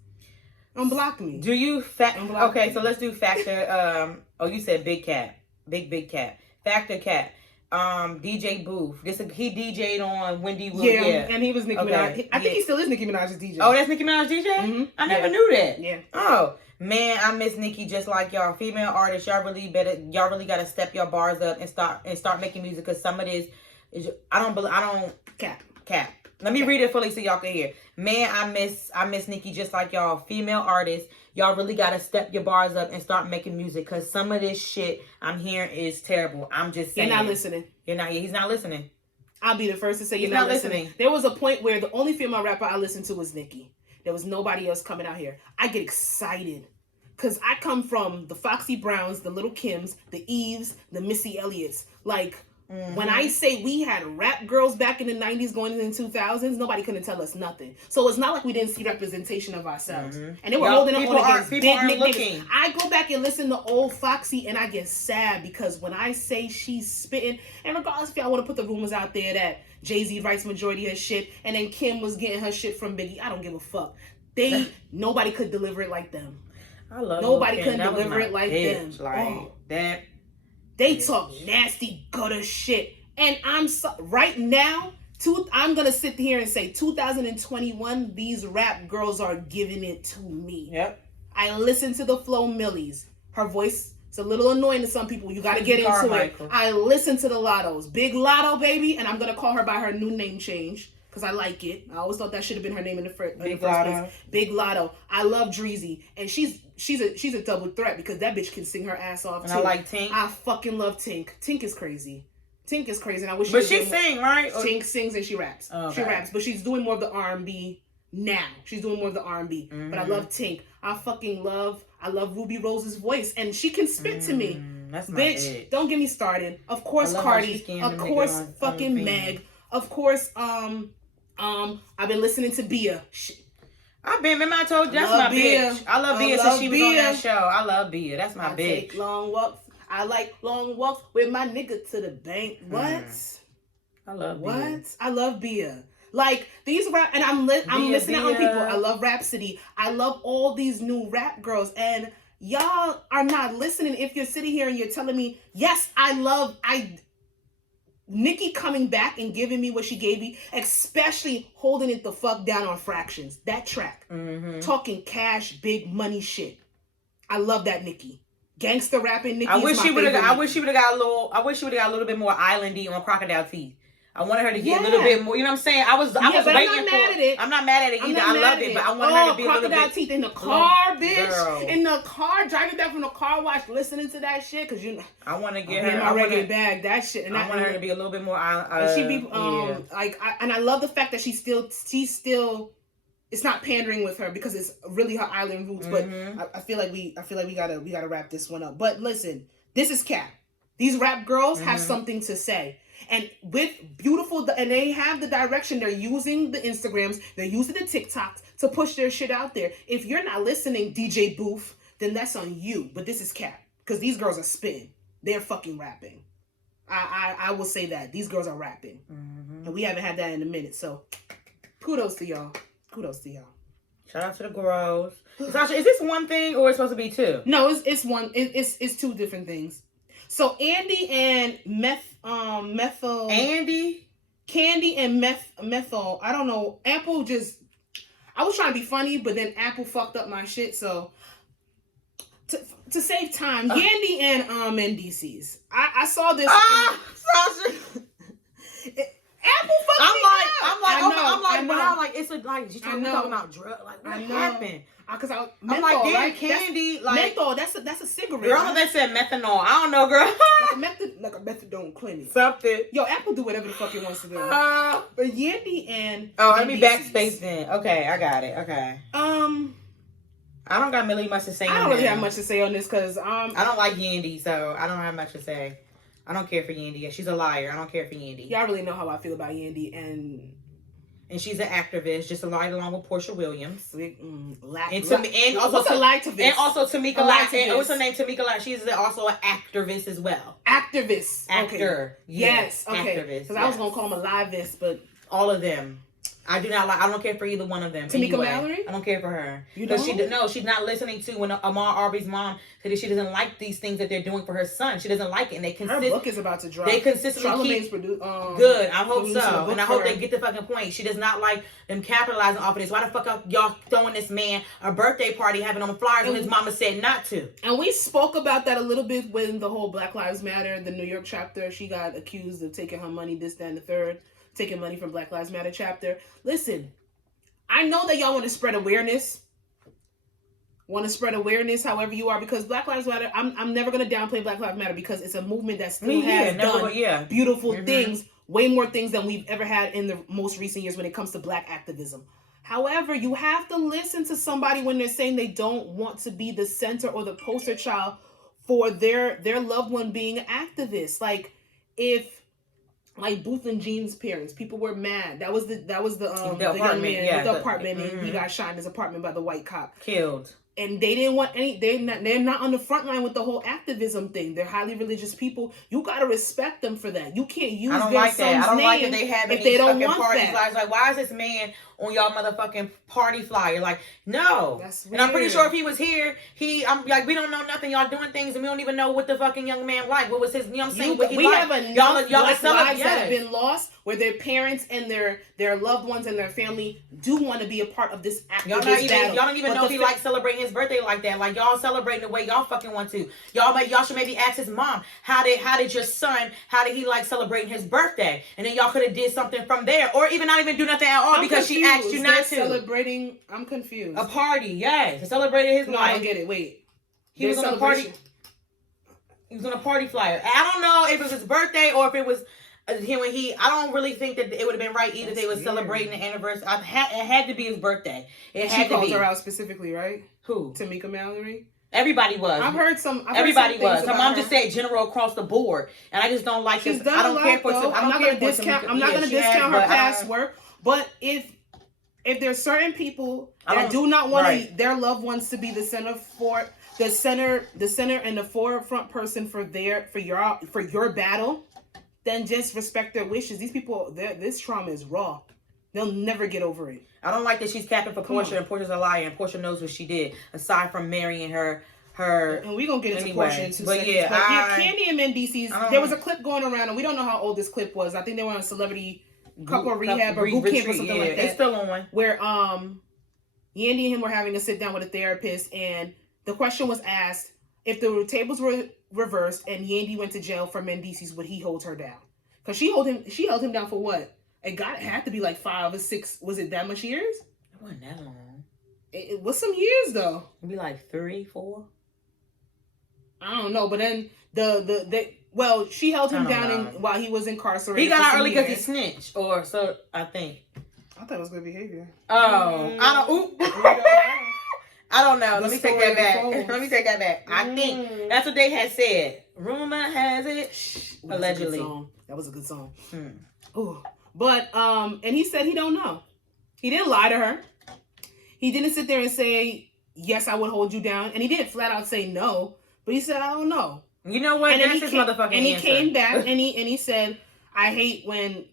Unblock me. Do you okay, so let's do Factor. You said Big Cat. Big Cat. Factor Cat. DJ Booth. He DJ'd on Wendy Wood. Yeah, and he was Nicki Minaj. I think he still is Nicki Minaj's DJ. Oh, that's Nicki Minaj's DJ? Mm-hmm. I never knew that. Yeah. Oh, man, I miss Nicki just like y'all. Female artists, y'all really gotta step your bars up and start making music, because some of this is cap. Let me read it fully so y'all can hear. Man, I miss Nicki just like y'all. Female artists, y'all really gotta step your bars up and start making music, because some of this shit I'm hearing is terrible. I'm just saying. You're not listening. He's not listening. I'll be the first to say you're not listening. There was a point where the only female rapper I listened to was Nicki. There was nobody else coming out here. I get excited because I come from the Foxy Browns, the Little Kims, the Eves, the Missy Elliott's. Like, when I say we had rap girls back in the 90s going into the 2000s, nobody couldn't tell us nothing. So it's not like we didn't see representation of ourselves. And they were holding up on against big niggas. I go back and listen to old Foxy and I get sad, because when I say she's spitting, and regardless if y'all want to put the rumors out there that Jay-Z writes majority of her shit and then Kim was getting her shit from Biggie, I don't give a fuck. Nobody could deliver it like them. Nobody couldn't deliver it like them. That. They talk nasty gutter shit. And right now, I'm going to sit here and say 2021, these rap girls are giving it to me. Yep. I listen to the Flo Millies. Her voice is a little annoying to some people. You got to get into it. I listen to the Lottos. Big Lotto, baby. And I'm going to call her by her new name change, because I like it. I always thought that should have been her name in the first place. Big Lotto. I love Dreezy. And she's a double threat, because that bitch can sing her ass off too. And I like Tink. I fucking love Tink. Tink is crazy. And I wish. But she sing, right? Tink sings and she raps. Okay. She raps, but she's doing more of the R&B now. But I love Tink. I love Ruby Rose's voice, and she can spit to me. That's my bitch. Don't get me started. Of course, Cardi. Of course, fucking Meg. Of course, I've been listening to Bia. Remember I told you, that's my bitch. I love Bia since she was on that show. I love Bia. That's my bitch. Take long walks. I like long walks with my nigga to the bank. What? I love Bia. What? I love Bia. Like, these rap, and I'm listening on people. I love Rhapsody. I love all these new rap girls, and y'all are not listening. If you're sitting here and you're telling me, yes, Nicki coming back and giving me what she gave me, especially holding it the fuck down on Fractions. That track. Talking cash, big money shit. I love that Nicki. Gangster rapping Nicki. I wish she would have got a little bit more islandy on Crocodile Teeth. I wanted her to get a little bit more. You know what I'm saying? I was waiting for it. I'm not mad at it either. I love it, but I wanted her to be a little bit. Crocodile Teeth in the car, bitch. Girl. In the car, driving back from the car wash, listening to that shit, because I want to get her my regular bag. That shit, and I want her to be a little bit more. She be and I love the fact that she's still. It's not pandering with her, because it's really her island roots. But I feel like we gotta wrap this one up. But listen, this is cap. These rap girls have something to say. And with and they have the direction. They're using the Instagrams, they're using the TikToks to push their shit out there. If you're not listening, DJ Booth, then that's on you. But this is cap, because these girls are spitting. They're fucking rapping. I will say that. These girls are rapping. And we haven't had that in a minute. So kudos to y'all. Shout out to the girls. Sasha, is this one thing or it's supposed to be two? No, it's one. It's two different things. So Andy and Candy and methyl. I don't know. Apple just. I was trying to be funny, but then Apple fucked up my shit. So to save time, Yandy and Mendices. I saw this. Sasha. Apple fucked me up. I'm like, it's like she's talking about drugs. Like, what happened? Because I'm like, damn, right? candy, menthol. That's a cigarette. Girl, right? They said methanol. I don't know, girl. like a methadone clinic. Something. Yo, Apple do whatever the fuck it wants to do. But Yandy and let me backspace then. Okay, I got it. Okay. I don't got really much to say. I don't really have much to say on this because I don't like Yandy, so I don't have much to say. I don't care for Yandy. She's a liar. I don't care for Yandy. Y'all really know how I feel about Yandy and she's an activist, just along with Portia Williams. And also Tamika Light. What's her name? Tamika Light. She's also an activist as well. Activist. Actor. Okay. Yes. Okay. Activist. Because I was gonna call them a livist, but all of them. I do not like. I don't care for either one of them. Tamika Mallory? I don't care for her. You don't? She's not listening to when Ahmaud Arbery's mom said that she doesn't like these things that they're doing for her son. She doesn't like it, and her book is about to drop. They consistently keep good. I hope so, and I hope they get the fucking point. She does not like them capitalizing off of this. Why the fuck are y'all throwing this man a birthday party, having on flyers when his mama said not to? And we spoke about that a little bit when the whole Black Lives Matter, the New York chapter, she got accused of taking her money, this, that, and the third, taking money from Black Lives Matter chapter. Listen. I know that y'all want to spread awareness. However you are, because Black Lives Matter, I'm never going to downplay Black Lives Matter because it's a movement that still has done beautiful things, way more things than we've ever had in the most recent years when it comes to Black activism. However, you have to listen to somebody when they're saying they don't want to be the center or the poster child for their loved one being an activist. Like, like Booth and Jean's parents, people were mad. That was the young man, the apartment, and he got shot in his apartment by the white cop, killed. And they didn't want any. They're not on the front line with the whole activism thing. They're highly religious people. You gotta respect them for that. You can't use their son's name that they have if they don't want party that. Flyers. Like, why is this man on y'all motherfucking party flyer? Like, no. That's weird. And I'm pretty sure if he was here, I'm like, we don't know nothing. Y'all doing things, and we don't even know what the fucking young man like. What was his? You know what I'm saying? We have enough Black lives that have been lost, where their parents and their loved ones and their family do want to be a part of this activist battle. Y'all don't even know if he likes celebrating his birthday like that. Like, y'all celebrating the way y'all fucking want to. Y'all should maybe ask his mom, how did your son, how did he like celebrating his birthday? And then y'all could have did something from there, or even not even do nothing at all because she asked you not to. Celebrating, I'm confused. A party, yes. Celebrating his life. I don't get it. Wait. He was on a party. He was on a party flyer. I don't know if it was his birthday or if it was him when I don't really think that it would have been right either. They were celebrating the anniversary. It had to be his birthday. She called her out specifically, right? Who? Tamika Mallory. Everybody was. Everybody was. Her mom just said general across the board, and I just don't like this. I don't care for. I'm not going to discount. I'm not going to discount her past work, but if there's certain people that do not want their loved ones to be the center and the forefront person for your battle, then just respect their wishes. These people, this trauma is raw. They'll never get over it. I don't like that she's capping for Portia, and Portia's a liar, and Portia knows what she did, aside from marrying her. And we're going to get into Portia in 2 seconds. Candy and Mendices, there was a clip going around, and we don't know how old this clip was. I think they were on Celebrity Couple Rehab or Boot Camp or something like that. It's still on. Where Yandy and him were having a sit down with a therapist, and the question was asked, if the tables were reversed and Yandy went to jail for Mendices, would he hold her down? Because she held him down for what? It had to be like 5 or 6. Was it that much years? It wasn't that long. It was some years though. It'd be like 3, 4. I don't know, but then she held him down while he was incarcerated. He got out early because he snitched, or so I think. I thought it was good behavior. Oh, I don't know. Let me take that back. I think that's what they had said. Rumor has it, allegedly. That was a good song. Ooh. But and he said he don't know. He didn't lie to her. He didn't sit there and say, yes, I would hold you down. And he didn't flat out say no. But he said, I don't know. You know what? And that's his motherfucking And he answer. came back and he said, I hate when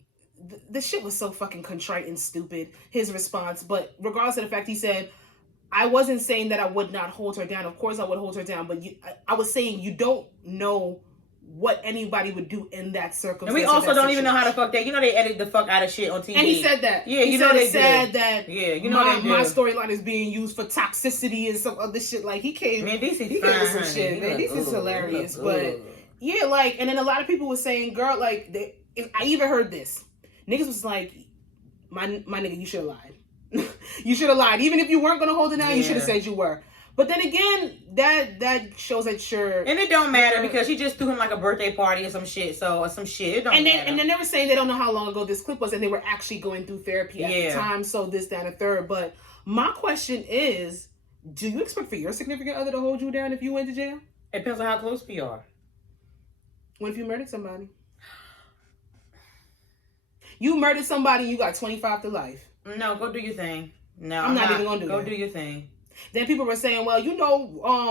the shit was so fucking contrite and stupid, his response. But regardless of the fact, he said, I wasn't saying that I would not hold her down. Of course I would hold her down. But I was saying you don't know what anybody would do in that circumstance. And we also don't even know how the fuck they, they edit the fuck out of shit on TV. And he said that. Yeah, you know they said that. Yeah, you know my storyline is being used for toxicity and some other shit. Like he came with some shit. Man, this is hilarious. But yeah, like, and then a lot of people were saying, girl, like, I even heard this. Niggas was like, my nigga, you should have lied. You should have lied. Even if you weren't gonna hold it down, you should have said you were. But then again, that shows that you're... And it don't matter because she just threw him like a birthday party or some shit. So, some shit. It don't matter. And then they were saying they don't know how long ago this clip was and they were actually going through therapy at the time. So, this, that, and the third. But my question is, do you expect for your significant other to hold you down if you went to jail? It depends on how close we are. What if you murdered somebody? You murdered somebody, you got 25 to life. No, go do your thing. No, I'm not even going to do that. Go do your thing. Then people were saying, well,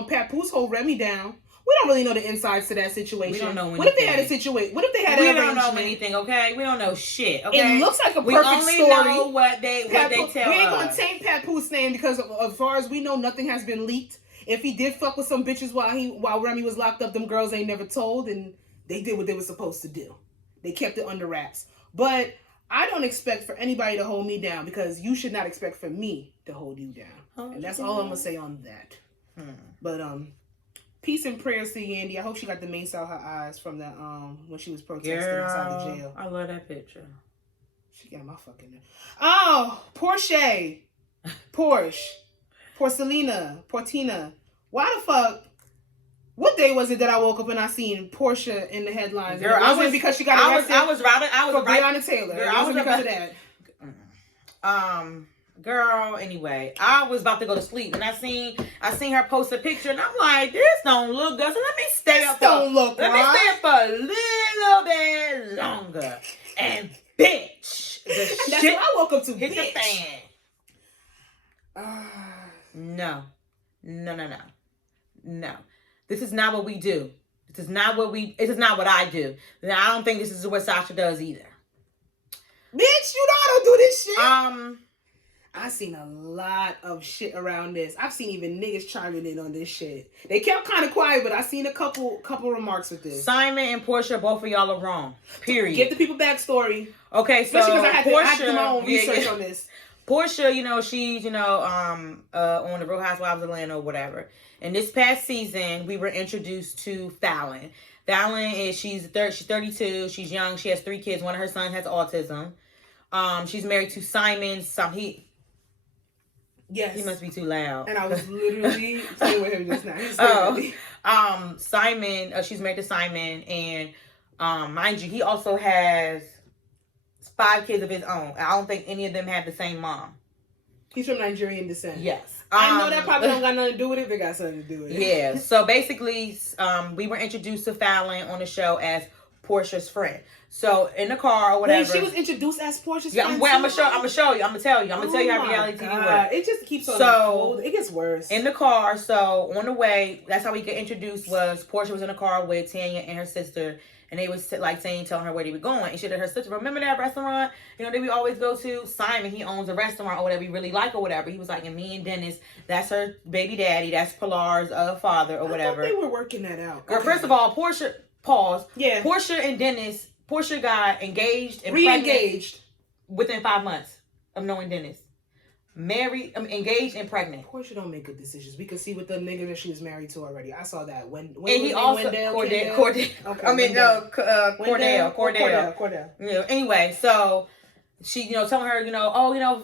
Papoose hold Remy down. We don't really know the insides to that situation. We don't know anything. What if they had a situation? What if they had We don't know anything, okay? We don't know shit, okay? It looks like a perfect story. We only know what they tell us. We ain't going to taint Papoose name because as far as we know, nothing has been leaked. If he did fuck with some bitches while Remy was locked up, them girls ain't never told, and they did what they were supposed to do. They kept it under wraps. But I don't expect for anybody to hold me down because you should not expect for me to hold you down. And that's all I'm going to say on that. But, peace and prayers to Yandy. I hope she got the mace out her eyes from that, when she was protesting outside the jail. I love that picture. She got my fucking... Oh, Porsche. Portina. Why the fuck... What day was it that I woke up and I seen Portia in the headlines? Girl, it wasn't because she got arrested. I was for Breonna Taylor. Girl, it wasn't because of that. Girl, anyway, I was about to go to sleep and I seen her post a picture and I'm like, this don't look good. So let me stay up. Let me stay up for a little bit longer. And bitch, that's what I woke up to. Hit bitch. The fan. No. This is not what we do. This is not what I do. And I don't think this is what Sasha does either. Bitch, you know I don't do this shit. I seen a lot of shit around this. I've seen even niggas chiming in on this shit. They kept kind of quiet, but I seen a couple remarks with this. Simon and Portia, both of y'all are wrong. Period. Give the people backstory. Okay, so especially because I had to do my own research on this. Portia, she's on the Real Housewives of Atlanta or whatever. And this past season, we were introduced to Fallon. Fallon she's 32. She's young. She has 3 kids. One of her sons has autism. She's married to Simon. Yes. He must be too loud. And I was literally playing with him just now. Simon, she's married to Simon. And mind you, he also has 5 kids of his own. I don't think any of them have the same mom. He's from Nigerian descent. Yes. I know that probably don't got nothing to do with it. They got something to do with it. Yeah. So basically, we were introduced to Fallon on the show as Portia's friend. So in the car or whatever. Wait, she was introduced as Portia's friend. I'm gonna show you. I'm gonna tell you how reality TV works. It just keeps on unfolding. It gets worse. In the car, so on the way, that's how we get introduced. Was Portia was in the car with Tanya and her sister. And they was telling her where they were going. And she did her sister, remember that restaurant, that we always go to? Simon, he owns a restaurant or whatever we really like or whatever. He was like, and me and Dennis, that's her baby daddy. That's Pilar's father or whatever. I thought they were working that out. Girl, first of all, Portia, pause. Yeah. Portia and Dennis, Portia got engaged and re-engaged within 5 months of knowing Dennis. Engaged and pregnant. Portia don't make good decisions. We could see with the nigga that she was married to already. I saw that. When and he also Cordell. Cordell. Anyway, so she, telling her,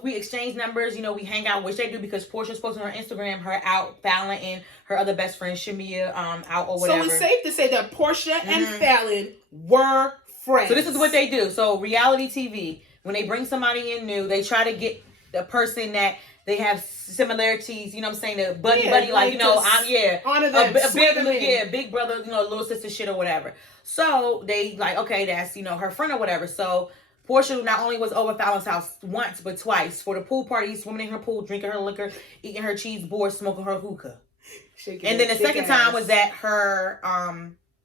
we exchange numbers. We hang out, which they do because Portia's posting on her Instagram her out, Fallon and her other best friend Shamia out or whatever. So it's safe to say that Portia and Fallon were friends. So this is what they do. So reality TV, when they bring somebody in new, they try to get the person that they have similarities, the buddy, like, honor them, big brother, little sister shit or whatever. So they like, okay, that's, her friend or whatever. So Portia not only was over Fallon's house once, but twice for the pool party, swimming in her pool, drinking her liquor, eating her cheese board, smoking her hookah. And then the second time was at her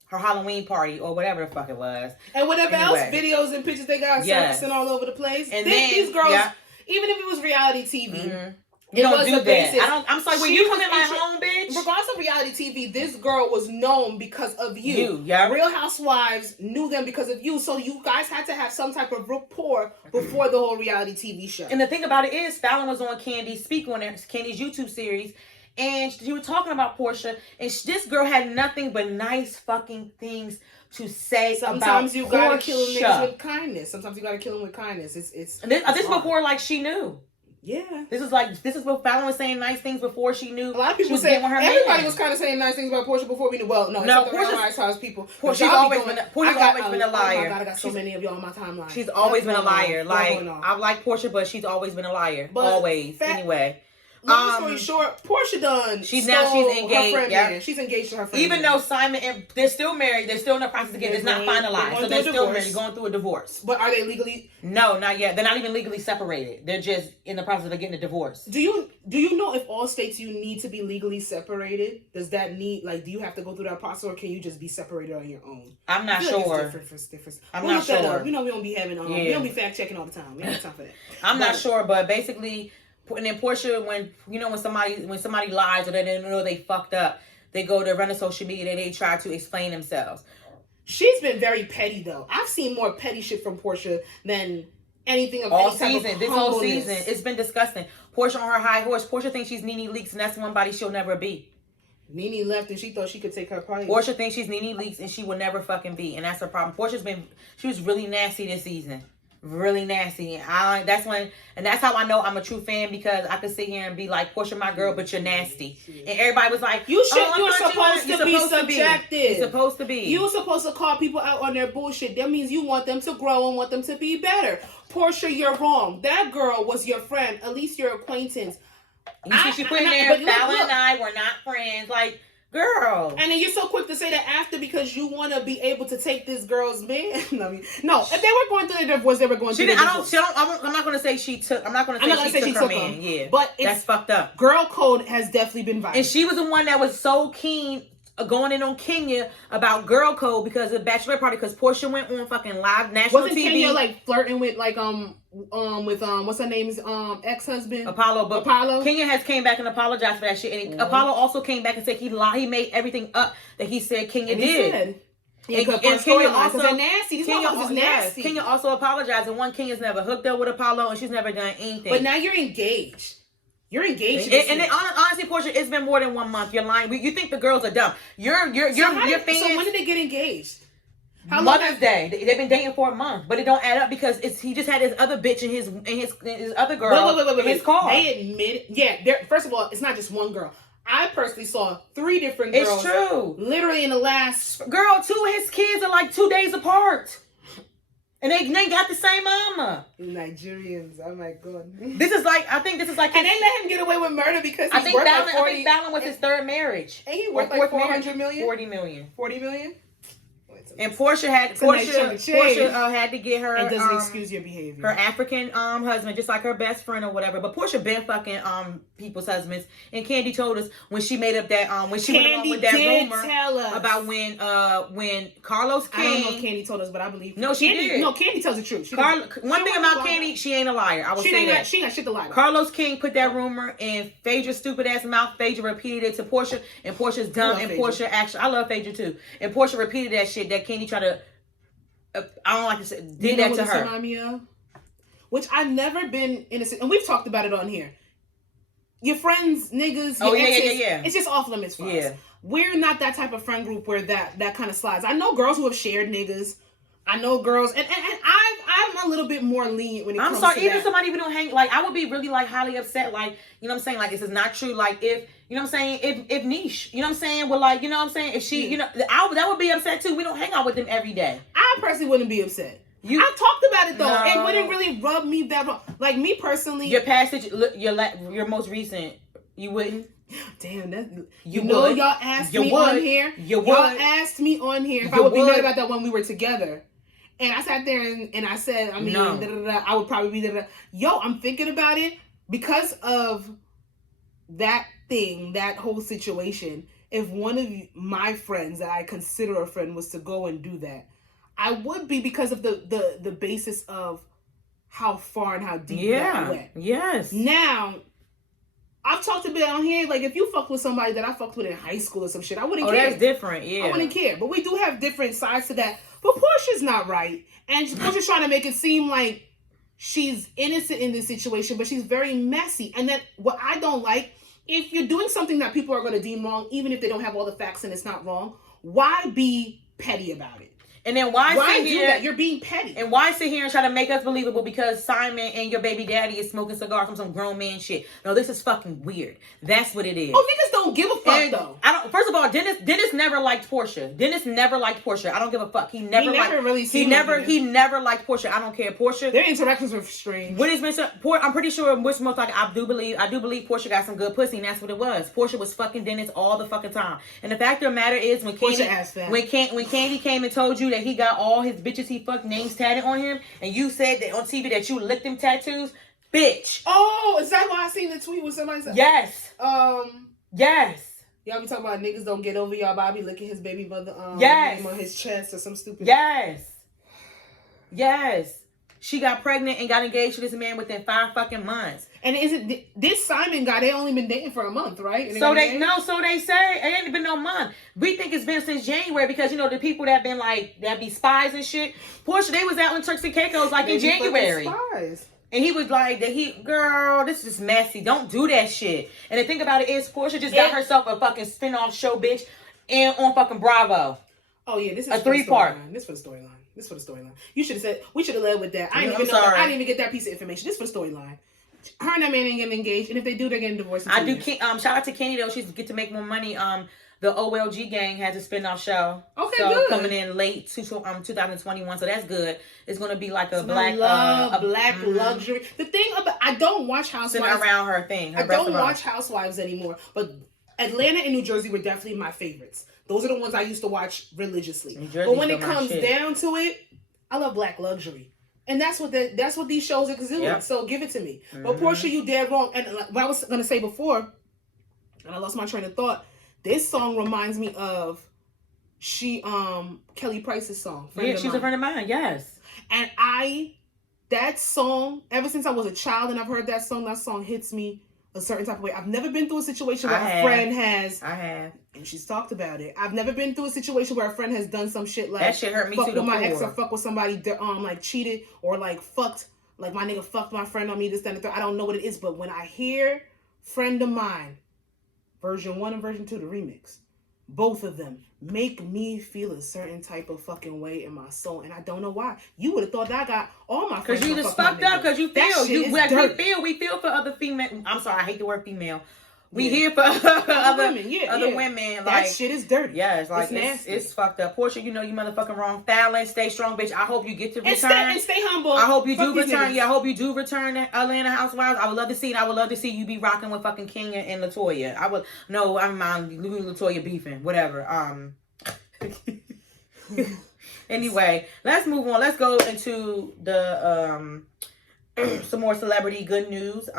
Halloween party or whatever the fuck it was. And whatever else, videos and pictures they got surfacing all over the place. And these girls... Yeah. Even if it was reality TV, You don't do that. I'm sorry, when you come in my home, bitch. Regardless of reality TV, this girl was known because of you. Yeah. Real Housewives knew them because of you. So you guys had to have some type of rapport before the whole reality TV show. And the thing about it is, Fallon was on Candy's Speak on Candy's YouTube series. And she was talking about Portia. And this girl had nothing but nice fucking things to say about Portia. Sometimes you gotta kill niggas with kindness. Sometimes you gotta kill them with kindness. It's this before, like, she knew. Yeah. This is what Fallon was saying nice things before she knew. A lot of people say everybody was kind of saying nice things about Portia before we knew. Well, no, Portia's people. Portia's always been a liar. Oh my God, I got so many of y'all on my timeline. She's always been a liar. Like, I like Portia, but she's always been a liar. Always. Anyway. Long story short, Portia done. She's engaged. Yeah, she's engaged to her friend. Even though Simon and they're still married, they're still in the process again. It's not finalized, so they're still married, going through a divorce. But are they legally? No, not yet. They're not even legally separated. They're just in the process of getting a divorce. Do you know if all states you need to be legally separated? Does that need do you have to go through that process, or can you just be separated on your own? I'm not sure. It's different. I'm not sure. We don't be having we don't be fact checking all the time. We don't have time for that. I'm not sure, but basically. And then Portia, when somebody lies or they didn't know they fucked up, they go to run a social media and they try to explain themselves. She's been very petty though. I've seen more petty shit from Portia than anything of all any type season. Of this whole season, it's been disgusting. Portia on her high horse. Portia thinks she's Nene Leakes, and that's somebody she'll never be. Nene left and she thought she could take her place. Portia thinks she's Nene Leakes, and she will never fucking be, and that's her problem. She was really nasty this season. Really nasty. That's how I know I'm a true fan, because I could sit here and be like, Portia, my girl, but you're nasty. And everybody was like, you're supposed to be subjective. You're supposed to be. You're supposed to call people out on their bullshit. That means you want them to grow and want them to be better. Portia, you're wrong. That girl was your friend, at least your acquaintance. You see, she put in there, Fallon and I were not friends. Like, girl. And then you're so quick to say that after because you want to be able to take this girl's man. No, if they were going through the divorce, they were going through the divorce. I'm not going to say she took. I'm not going to say she took her man. Yeah, but that's fucked up. Girl code has definitely been violent. And she was the one that was so keen going in on Kenya about girl code because of the bachelor party, because Portia went on fucking live national TV. Wasn't Kenya like flirting with what's her name's ex-husband Apollo? But Apollo. Kenya has came back and apologized for that shit, and Apollo also came back and said he lied. He made everything up that he said Kenya did. And Kenya also nasty. These motherfuckers is nasty. Kenya also apologized, and Kenya's never hooked up with Apollo, and she's never done anything. But now you're engaged. You're engaged. And then honestly, Portia, it's been more than 1 month. You're lying. You think the girls are dumb. Your fans. So when did they get engaged? Mother's Day. They've been dating for a month, but it don't add up because he just had his other bitch and his other girl in his car. They admit, first of all, it's not just one girl. I personally saw 3 different girls. It's true. Literally in the last... Girl, 2 of his kids are like 2 days apart. And they got the same mama. Nigerians, oh my God. I think this is like... And they let him get away with murder because he's worth like 40... I think Fallon was his 3rd marriage. And he worth like 400 million? 40 million. 40 million? And Portia had to get her. It doesn't excuse your behavior. Her African husband, just like her best friend or whatever. But Portia been fucking people's husbands. And Candy told us when she made up that when she went along with that rumor about when Carlos King. I don't know if Candy told us, but I believe. No, she did. No, Candy tells the truth. One thing about Candy, she ain't a liar. I will say that. She ain't got shit to lie about. Carlos King put that rumor in Phaedra's stupid ass mouth. Phaedra repeated it to Portia, and Portia's dumb. And Portia actually, I love Phaedra too. And Portia repeated that shit that Candy tried to. I don't like to say did that to her. Which I've never been innocent, and we've talked about it on here. Your friends, niggas, exes, yeah. It's just off limits for us. We're not that type of friend group where that kind of slides. I know girls who have shared niggas. I know girls, and I'm a little bit more lenient when it comes to that. I'm sorry, even somebody we don't hang, like, I would be really, like, highly upset, like, you know what I'm saying, like, this is not true, like, if, you know what I'm saying, if Niche, you know what I'm saying, well, like, you know what I'm saying, if she, you know, that would be upset, too. We don't hang out with them every day. I personally wouldn't be upset. I talked about it, though. No. It wouldn't really rub me that wrong. Like, me personally. Your passage, your most recent, you wouldn't? Damn, y'all asked me on here. Y'all asked me on here if I would be mad about that when we were together. And I sat there and I said, I mean, I would probably be Yo, I'm thinking about it because of that thing, that whole situation. If one of my friends that I consider a friend was to go and do that, I would be because of the basis of how far and how deep that went. Yes. Now, I've talked a bit on here, like, if you fucked with somebody that I fucked with in high school or some shit, I wouldn't care. Oh, that's different, yeah. I wouldn't care. But we do have different sides to that. But Portia's not right. And Portia's trying to make it seem like she's innocent in this situation, but she's very messy. And then what I don't like, if you're doing something that people are going to deem wrong, even if they don't have all the facts and it's not wrong, why be petty about it? And then why do that? You're being petty. And why sit here and try to make us believable because Simon and your baby daddy is smoking cigars from some grown man shit? No, this is fucking weird. That's what it is. Oh, niggas don't give a fuck though. I don't. First of all, Dennis never liked Portia. Dennis never liked Portia. I don't give a fuck. He never liked Portia. I don't care. Portia. Their interactions were strange. What is Mr. I'm pretty sure most like I do believe Portia got some good pussy, and that's what it was. Portia was fucking Dennis all the fucking time. And the fact of the matter is, when Candy came and told you that he got all his bitches he fucked names tatted on him, and you said that on TV that you licked them tattoos, bitch. Oh, is that why I seen the tweet with somebody said? Yes. Yes. Y'all be talking about niggas don't get over y'all Bobby licking his baby brother name on his chest or some stupid. Yes. She got pregnant and got engaged to this man within 5 fucking months. And isn't this Simon guy? They only been dating for a month, right? So they say it ain't been no month. We think it's been since January because you know the people that been like that be spies and shit. Portia, they was out in Turks and Caicos like in January. Spies. And he was like, girl, this is messy. Don't do that shit. And the thing about it is, Portia just got herself a fucking spin-off show, bitch, and on fucking Bravo. Oh yeah, this is a 3-part. This for the storyline. You should have said we should have led with that. I didn't even get that piece of information. This for the storyline. Her and that man ain't getting engaged, and if they do, they're getting divorced. Shout out to Kenny though. She's get to make more money. The OLG gang has a spin-off show. Okay, so good. Coming in late 2021, so that's good. It's gonna be like a black luxury. The thing about I don't watch Housewives around her thing. I don't watch Housewives anymore, but Atlanta and New Jersey were definitely my favorites. Those are the ones I used to watch religiously. But when it comes down to it, I love black luxury. And that's what these shows exude. Yep. So give it to me. Mm-hmm. But Portia, you dead wrong. And what I was gonna say before, and I lost my train of thought. This song reminds me of Kelly Price's song. She's a friend of mine. Yes. And that song, ever since I was a child and I've heard that song hits me a certain type of way. I've never been through a situation where a friend has. I have. And she's talked about it. I've never been through a situation where a friend has done some shit like that shit hurt me fuck too. With my ex or fuck with somebody like cheated or like fucked, like my nigga fucked my friend on me, this, that, and the third. I don't know what it is, but when I hear Friend of Mine, version 1 and version 2, the remix, both of them make me feel a certain type of fucking way in my soul, and I don't know why. You would have thought that I got all my friends. Because you just fucked up. Because you feel. We feel for other female. I'm sorry, I hate the word female. We here for other women. Like, that shit is dirty. Yeah, it's like it's fucked up. Portia, you know you motherfucking wrong. Fallon, stay strong, bitch. I hope you get to return. And stay humble. I hope you do return. Yeah, I hope you do return Atlanta Housewives. I would love to see it. I would love to see you be rocking with fucking Kenya and Latoya. I would. No, I'm Latoya beefing. Whatever. Anyway, let's move on. Let's go into the some more celebrity good news.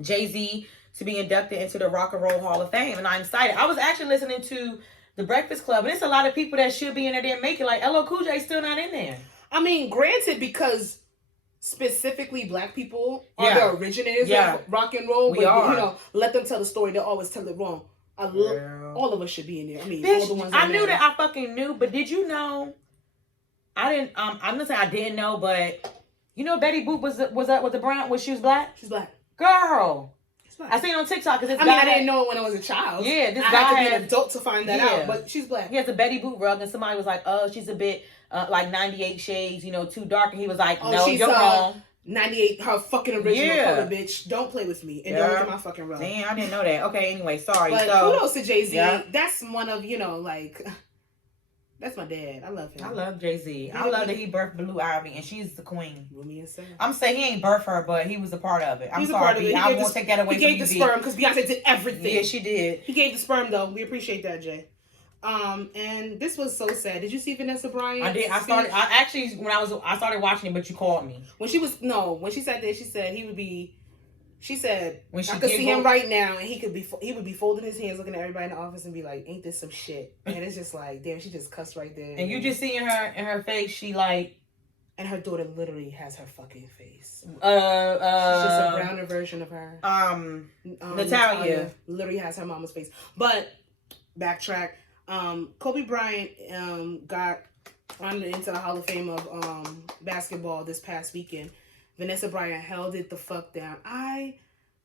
Jay-Z to be inducted into the Rock and Roll Hall of Fame, and I'm excited. I was actually listening to The Breakfast Club, and it's a lot of people that should be in there didn't make it. Like LL Cool J still not in there. I mean, granted, because specifically black people are the originators of rock and roll, but you know, let them tell the story. They'll always tell it wrong. All of us should be in there. I mean, bitch, all the ones I knew that I fucking knew, but did you know? I didn't. I'm not saying I didn't know, but you know, Betty Boop was up with the brown when she was black. She's black, girl. I seen it on TikTok because I didn't know it when I was a child. Yeah, this guy had to be an adult to find that out, but she's black. He has a Betty Boop rug, and somebody was like, "Oh, she's a bit like 98 shades, you know, too dark." And he was like, "No, you're wrong." 98, her fucking original color, bitch. Don't play with me and don't look at my fucking rug. Damn, I didn't know that. Okay, anyway, sorry. But kudos to Jay-Z. Yeah. That's one of like. That's my dad. I love him. I love Jay-Z. I love that he birthed Blue Ivy, and she's the queen. Me and Sam. I'm saying he ain't birthed her, but he was a part of it. I'm sorry, I won't take that away from you. He gave the sperm because Beyonce did everything. Yeah, she did. He gave the sperm though. We appreciate that, Jay. And this was so sad. Did you see Vanessa Bryant? I did. I started watching it, but you called me. When she sat there, she said he would be. She said, when I could see him right now, and he would be folding his hands, looking at everybody in the office, and be like, "Ain't this some shit?" And it's just like, damn, she just cussed right there. And you just see in her face, she like, And her daughter literally has her fucking face. She's just a browner version of her. Natalia literally has her mama's face. But backtrack. Kobe Bryant got honored into the Hall of Fame of basketball this past weekend. Vanessa Bryant held it the fuck down.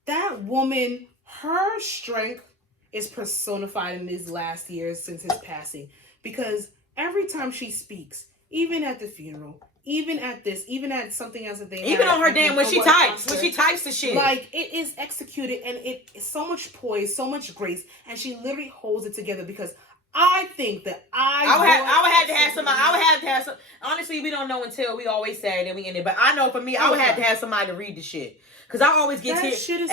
That woman, her strength is personified in these last years since his passing. Because every time she speaks, even at the funeral, even at this, even at something else that they even on her damn when she types the shit, like it is executed and it is so much poise, so much grace, and she literally holds it together. Because I think that I would have to have somebody. Honestly, we don't know until we always say it and we end it. But I know for me, I would have to have somebody to read the shit. Cause I always get teary.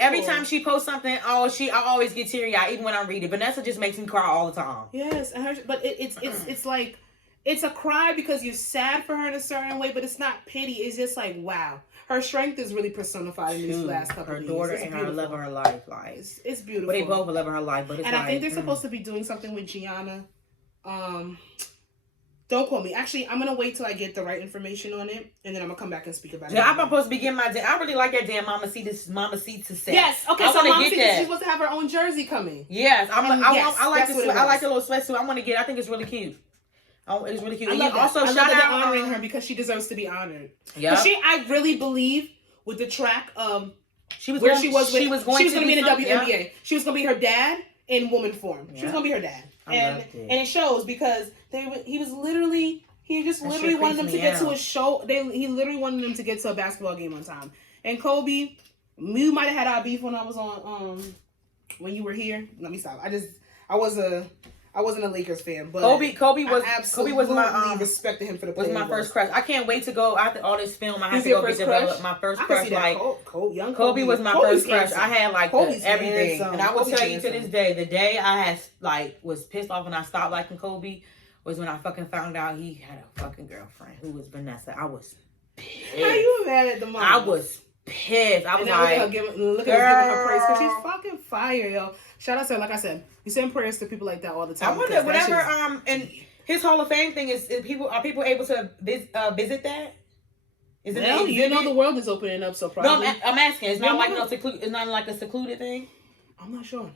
Every time she posts something, I always get teary eyed, even when I read it. Vanessa just makes me cry all the time. Yes, but it's like. It's a cry because you're sad for her in a certain way, but it's not pity. It's just like, wow. Her strength is really personified in these last couple of years. Her daughter and her love of her life. Like, it's beautiful. But they both love her life. But it's I think they're supposed to be doing something with Gianna. Don't quote me. Actually, I'm going to wait till I get the right information on it, and then I'm going to come back and speak about it. Yeah, I'm supposed to be getting I really like that damn Mamacita set. Yes. Okay, so Mamacita, she's supposed to have her own jersey coming. Yes. I like the little sweatsuit. I want to get I think it's really cute. Oh, it's really cute. I love also, shout out honoring her because she deserves to be honored. Yeah, I really believe with the track, she was going to be in the WNBA. Yeah. She was going to be her dad in woman form. She was going to be her dad, and it shows because he just literally wanted them to get to a show. He literally wanted them to get to a basketball game on time. And Kobe, we might have had our beef when I was on when you were here. Let me stop. I wasn't a Lakers fan, but Kobe was my respected him for the play. Was my first crush. I can't wait to go after all this film. I have to go get developed. My first crush, like Kobe was my first crush. I had like everything, and I will tell you to this day, the day I had was pissed off and I stopped liking Kobe was when I fucking found out he had a fucking girlfriend who was Vanessa. I was pissed. How you mad at the mom? I was pissed. I was like, look at her praise because she's fucking fire, yo. Shout out to her. Like I said, we send prayers to people like that all the time. I wonder whatever and his Hall of Fame thing is are people able to visit that? Is it? Well, you know the world is opening up, so probably. No, I'm asking. It's not like a secluded thing. I'm not sure.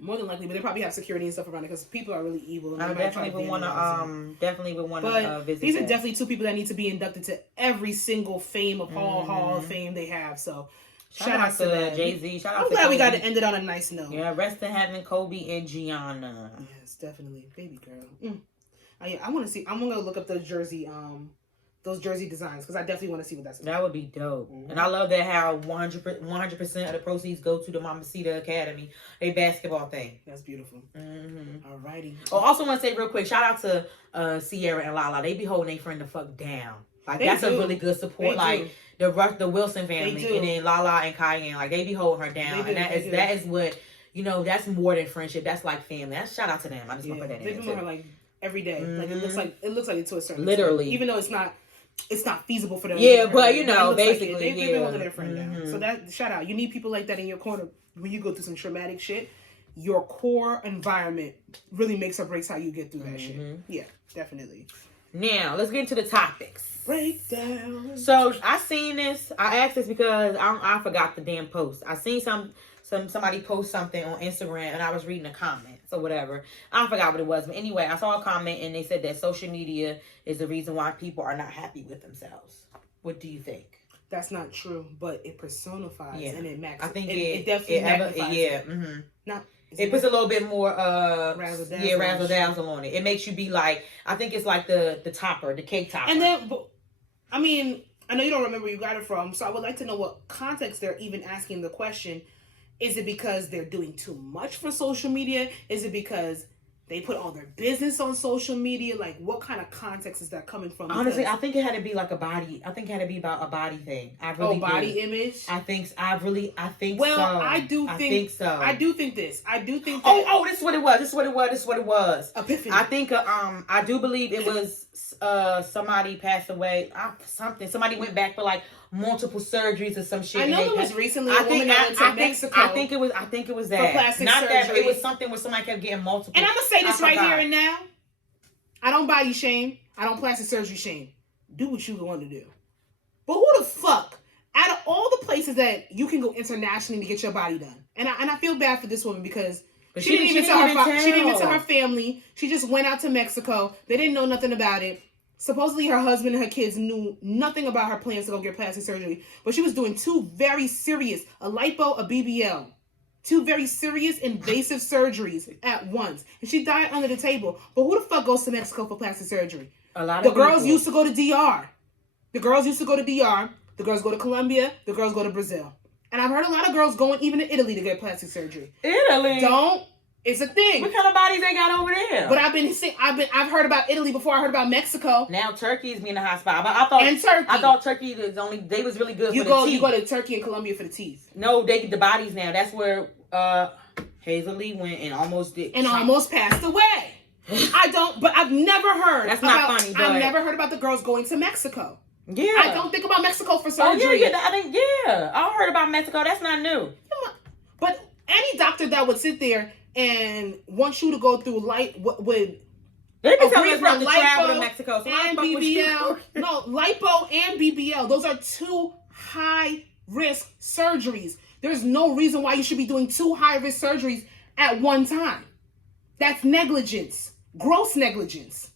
More than likely, but they probably have security and stuff around it because people are really evil. And I definitely would want to visit. These are definitely two people that need to be inducted to every single Fame of Hall of Fame they have. So. Shout out to Jay-Z. I'm glad we got to end it on a nice note. Yeah, rest in heaven, Kobe and Gianna. Yes, definitely, baby girl. I want to see. I'm gonna look up those jersey designs because I definitely want to see what that's about. That would be dope. Mm-hmm. And I love that how 100% of the proceeds go to the Mamacita Academy, a basketball thing. That's beautiful. Mm-hmm. Alrighty. Oh, also want to say real quick, shout out to Sierra and Lala. They be holding their friend the fuck down. Like that's a really good support. Like the Wilson family and then Lala and Cayenne, like they be holding her down. And that is what that's more than friendship. That's like family. That's shout out to them. I just want to put that in. They've been with her like every day. Mm-hmm. Like it looks like it to a certain literally extent. Even though it's not feasible for them. Yeah, but basically they've been holding their friend down. So that shout out. You need people like that in your corner when you go through some traumatic shit. Your core environment really makes or breaks how you get through that shit. Yeah, definitely. Now let's get into the topics. Breakdown. So I seen this. I asked this because I forgot the damn post. I seen somebody post something on Instagram and I was reading the comments or whatever. I forgot what it was. But anyway, I saw a comment and they said that social media is the reason why people are not happy with themselves. What do you think? That's not true, but it personifies and it maxes. I think it definitely magnifies it. Mm-hmm. It puts a little bit more razzle dazzle on it. It makes you be like, I think it's like the topper, the cake topper. And then, I mean, I know you don't remember where you got it from, so I would like to know what context they're even asking the question. Is it because they're doing too much for social media? Is it because they put all their business on social media? Like, what kind of context is that coming from? Honestly, I think it had to be like a body. I think it had to be about a body thing. I really body image? I think so. Well, I think so. I do think this. I do think that... Oh, this is what it was. This is what it was. Epiphany. I think, I do believe it was somebody passed away. Somebody went back for like multiple surgeries or some shit. I know it was recently a woman that went to Mexico. I think it was that. For plastic Not surgery. That, it was something where somebody kept getting multiple. And I'm going to say this right here and now. I don't body shame. I don't plastic surgery shame. do what you want to do. But who the fuck, out of all the places that you can go internationally to get your body done, and I feel bad for this woman because she didn't even tell her family. She just went out to Mexico. They didn't know nothing about it. Supposedly her husband and her kids knew nothing about her plans to go get plastic surgery. But she was doing two very serious, a lipo, a BBL. Two very serious invasive surgeries at once. And she died under the table. But who the fuck goes to Mexico for plastic surgery? A lot of the girls used to go to DR. The girls used to go to DR. The girls go to Colombia. The girls go to Brazil. And I've heard a lot of girls going even to Italy to get plastic surgery. Italy? It's a thing. What kind of bodies they got over there? But I've heard about Italy before I heard about Mexico. Now Turkey is being a hot spot. I thought Turkey they was really good for the teeth. You go to Turkey and Colombia for the teeth. No, they get the bodies now. That's where Hazel Lee went and almost did. And almost passed away. But I've never heard. That's not funny, but I've never heard about the girls going to Mexico. Yeah. I don't think about Mexico for surgery. Oh, yeah. I heard about Mexico. That's not new. But any doctor that would sit there and wants you to go through with they be telling us not to travel to Mexico. So and BBL. No, lipo and BBL. Those are two high risk surgeries. There's no reason why you should be doing two high risk surgeries at one time. That's negligence. Gross negligence.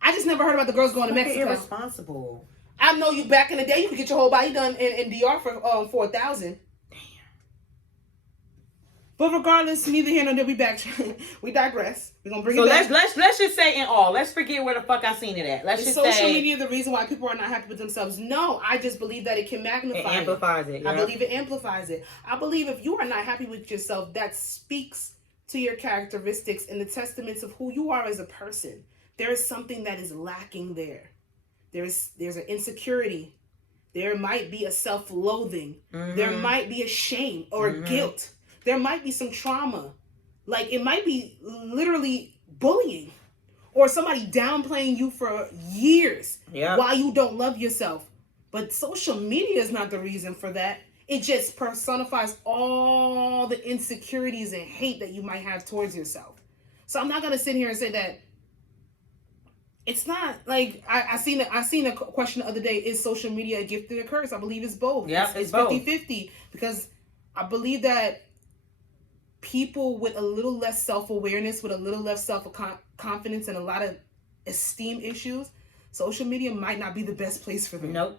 I just never heard about the girls going to Mexico. Irresponsible. I know you back in the day you could get your whole body done in DR for $4,000. But regardless, neither here nor there, we digress. We're gonna bring it back. Let's just say in all. Let's forget where the fuck I seen it at. Social media the reason why people are not happy with themselves. No, I just believe that it can magnify it. Amplifies it. Yeah. I believe it amplifies it. I believe if you are not happy with yourself, that speaks to your characteristics and the testaments of who you are as a person. There is something that is lacking there. There's an insecurity. There might be a self-loathing. Mm-hmm. There might be a shame or guilt. There might be some trauma. Like, it might be literally bullying or somebody downplaying you for years while you don't love yourself. But social media is not the reason for that. It just personifies all the insecurities and hate that you might have towards yourself. So I'm not going to sit here and say that it's not like I seen a question the other day, is social media a gift or a curse? I believe it's both. Yeah, it's both. 50-50 because I believe that people with a little less self-awareness, with a little less self-confidence and a lot of esteem issues, social media might not be the best place for them. Nope.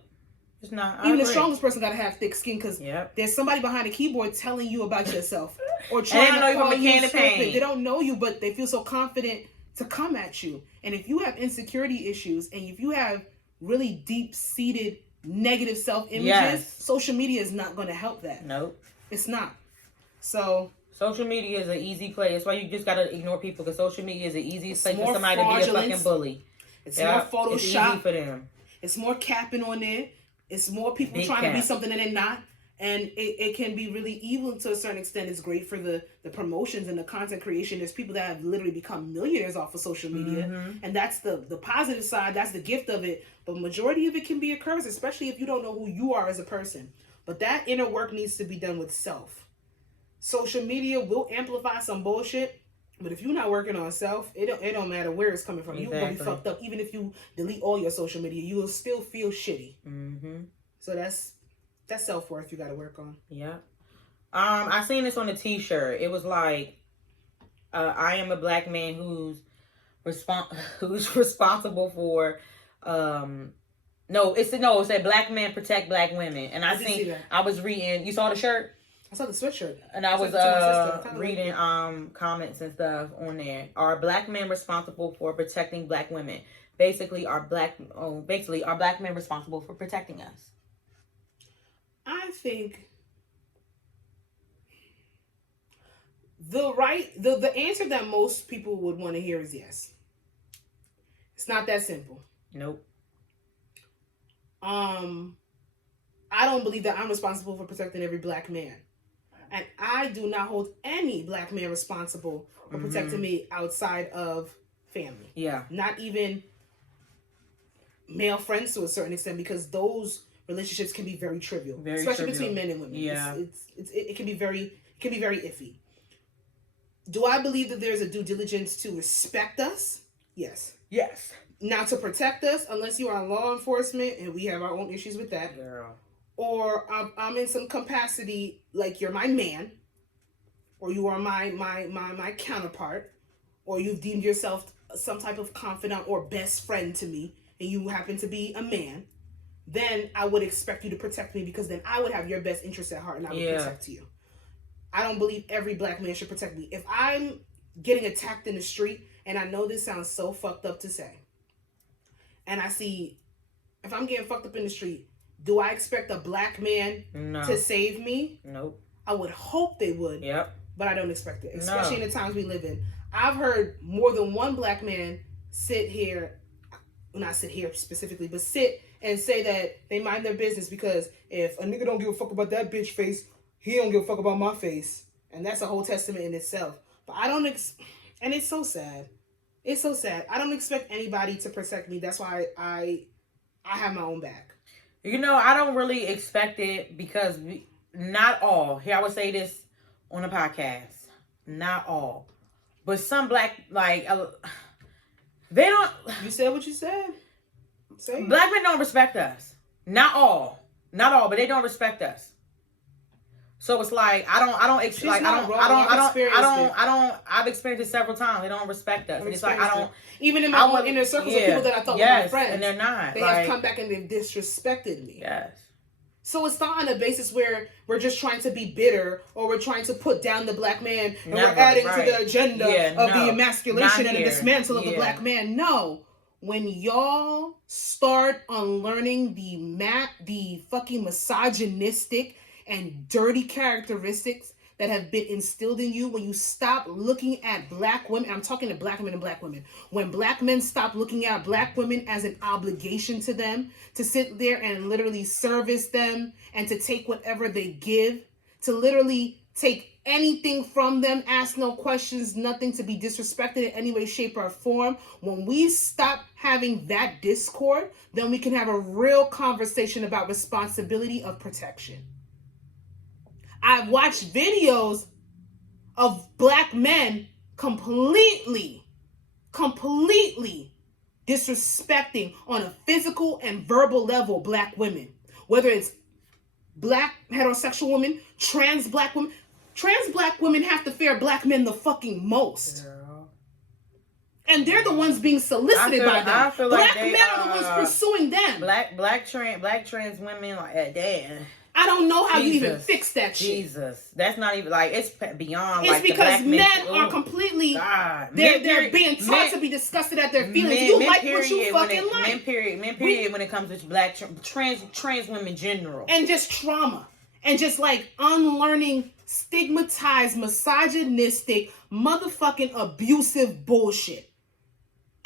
It's not. Even the strongest person got to have thick skin because there's somebody behind the keyboard telling you about yourself or trying to call you stupid. They don't know you, but they feel so confident to come at you. And if you have insecurity issues and if you have really deep-seated negative self-images, social media is not going to help that. Nope. It's not. So social media is an easy place. That's why you just gotta ignore people, because social media is the easiest place for somebody to be a fucking bully. It's more Photoshop. It's easy for them. It's more capping on there. It's more people trying to be something that they're not. And it can be really evil to a certain extent. It's great for the promotions and the content creation. There's people that have literally become millionaires off of social media. Mm-hmm. And that's the positive side. That's the gift of it. But majority of it can be a curse, especially if you don't know who you are as a person. But that inner work needs to be done with self. Social media will amplify some bullshit. But if you're not working on self, it don't matter where it's coming from. Exactly. You will be fucked up. Even if you delete all your social media, you will still feel shitty. Mm-hmm. So that's self-worth you got to work on. Yeah. I seen this on a t-shirt. It was like, I am a black man who's responsible for, it said black men protect black women. And I was reading, you saw the shirt? I saw the sweatshirt. And I was reading comments and stuff on there. Are black men responsible for protecting black women? Basically, are black men responsible for protecting us? I think the answer that most people would want to hear is yes. It's not that simple. Nope. I don't believe that I'm responsible for protecting every black man. And I do not hold any black man responsible for protecting me outside of family. Yeah. Not even male friends to a certain extent, because those relationships can be very trivial, especially between men and women. Yeah. It can be very iffy. Do I believe that there's a due diligence to respect us? Yes. Yes. Now, to protect us, unless you are in law enforcement, and we have our own issues with that, girl, or I'm in some capacity, like you're my man, or you are my counterpart, or you've deemed yourself some type of confidant or best friend to me, and you happen to be a man, then I would expect you to protect me, because then I would have your best interest at heart and I would protect you. I don't believe every black man should protect me. If I'm getting attacked in the street, and I know this sounds so fucked up to say, and I see, if I'm getting fucked up in the street, do I expect a black man to save me? Nope. I would hope they would. Yep. But I don't expect it, especially in the times we live in. I've heard more than one black man sit here, well, not sit here specifically, but sit and say that they mind their business because if a nigga don't give a fuck about that bitch face, he don't give a fuck about my face. And that's a whole testament in itself. But I don't, and it's so sad. It's so sad. I don't expect anybody to protect me. That's why I have my own back. You know, I don't really expect it because not all. Here, I would say this on the podcast. Not all. But some black, like, they don't. You said what you said. Say it. Black men don't respect us. Not all. Not all, but they don't respect us. So it's like I've experienced it several times. They don't respect us. It's like even in my own inner circles of people that I thought were my friends, and they're not. They have come back and they've disrespected me. Yes. So it's not on a basis where we're just trying to be bitter or we're trying to put down the black man and we're adding to the agenda of the emasculation and the dismantle of the black man. No. When y'all start unlearning the fucking misogynistic and dirty characteristics that have been instilled in you, when you stop looking at black women, I'm talking to black women and black women, when black men stop looking at black women as an obligation to them, to sit there and literally service them and to take whatever they give, to literally take anything from them, ask no questions, nothing, to be disrespected in any way, shape, or form. When we stop having that discord, then we can have a real conversation about responsibility of protection. I've watched videos of black men completely disrespecting on a physical and verbal level black women. Whether it's black heterosexual women, trans black women. Trans black women have to fear black men the fucking most. Girl. And they're the ones being solicited by them. Black men are the ones pursuing them. Black trans women, like, damn. I don't know how you even fix that shit. Jesus. That's not even, like, it's beyond, it's like, because men are completely, they're being taught to be disgusted at their feelings. You like what you fucking like. Men period, when it comes to black trans women general. And just trauma. And just, like, unlearning stigmatized, misogynistic, motherfucking abusive bullshit.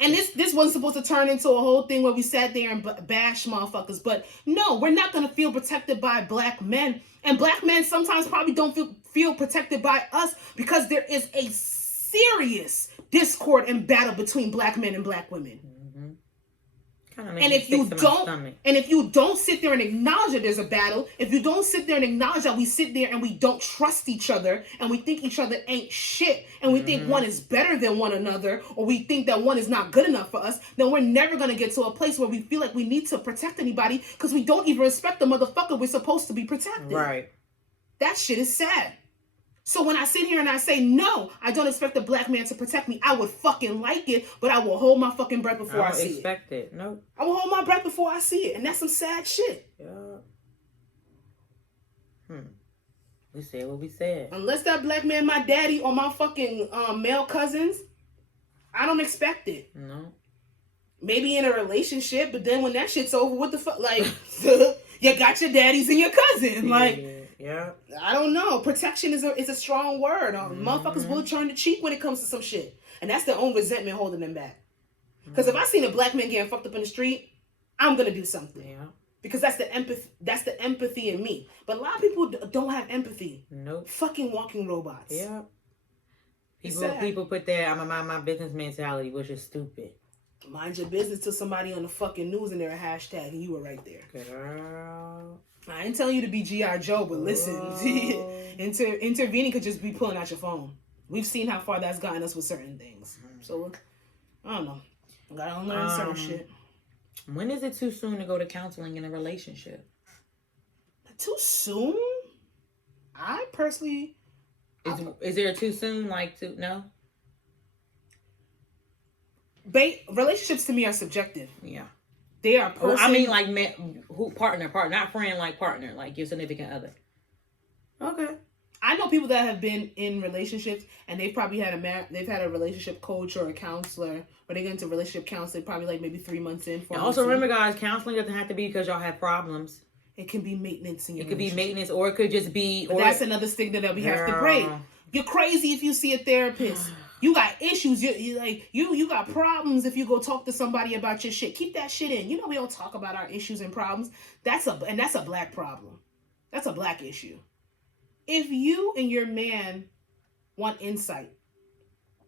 And this wasn't supposed to turn into a whole thing where we sat there and bash motherfuckers. But no, we're not going to feel protected by black men. And black men sometimes probably don't feel protected by us because there is a serious discord and battle between black men and black women. And if you don't sit there and acknowledge that there's a battle, if you don't sit there and acknowledge that we sit there and we don't trust each other and we think each other ain't shit and we think one is better than one another, or we think that one is not good enough for us, then we're never going to get to a place where we feel like we need to protect anybody because we don't even respect the motherfucker we're supposed to be protecting. Right. That shit is sad. So when I sit here and I say, no, I don't expect a black man to protect me, I would fucking like it, but I will hold my fucking breath before I see it. I don't expect it. No. I will hold my breath before I see it. And that's some sad shit. Yeah. We said what we said. Unless that black man my daddy or my fucking male cousins, I don't expect it. No. Maybe in a relationship, but then when that shit's over, what the fuck? Like, you got your daddies and your cousin. Like, yeah. I don't know. Protection is a strong word. Motherfuckers will turn the cheek when it comes to some shit. And that's their own resentment holding them back. Because if I seen a black man getting fucked up in the street, I'm going to do something. Yeah. Because that's the empathy in me. But a lot of people don't have empathy. Nope. Fucking walking robots. Yeah. People put their I'm a mind my business mentality, which is stupid. Mind your business to somebody on the fucking news and they're a hashtag and you were right there. Girl. I ain't telling you to be G.I. Joe, but listen, intervening could just be pulling out your phone. We've seen how far that's gotten us with certain things. So, I don't know. Gotta unlearn certain shit. When is it too soon to go to counseling in a relationship? Too soon? I personally... Is there a too soon? No? Relationships to me are subjective. Yeah. They are personal. I mean, partner, not friend, partner, your significant other. Okay. I know people that have been in relationships and they've probably had a relationship coach or a counselor, but they get into relationship counseling probably maybe 3 months in. And also remember, guys, counseling doesn't have to be because y'all have problems. It can be maintenance in your It could be maintenance, or it could just be... that's another stigma that we have to break. You're crazy if you see a therapist. You got issues. You got problems if you go talk to somebody about your shit. Keep that shit in. You know we don't talk about our issues and problems. That's a black problem. That's a black issue. If you and your man want insight,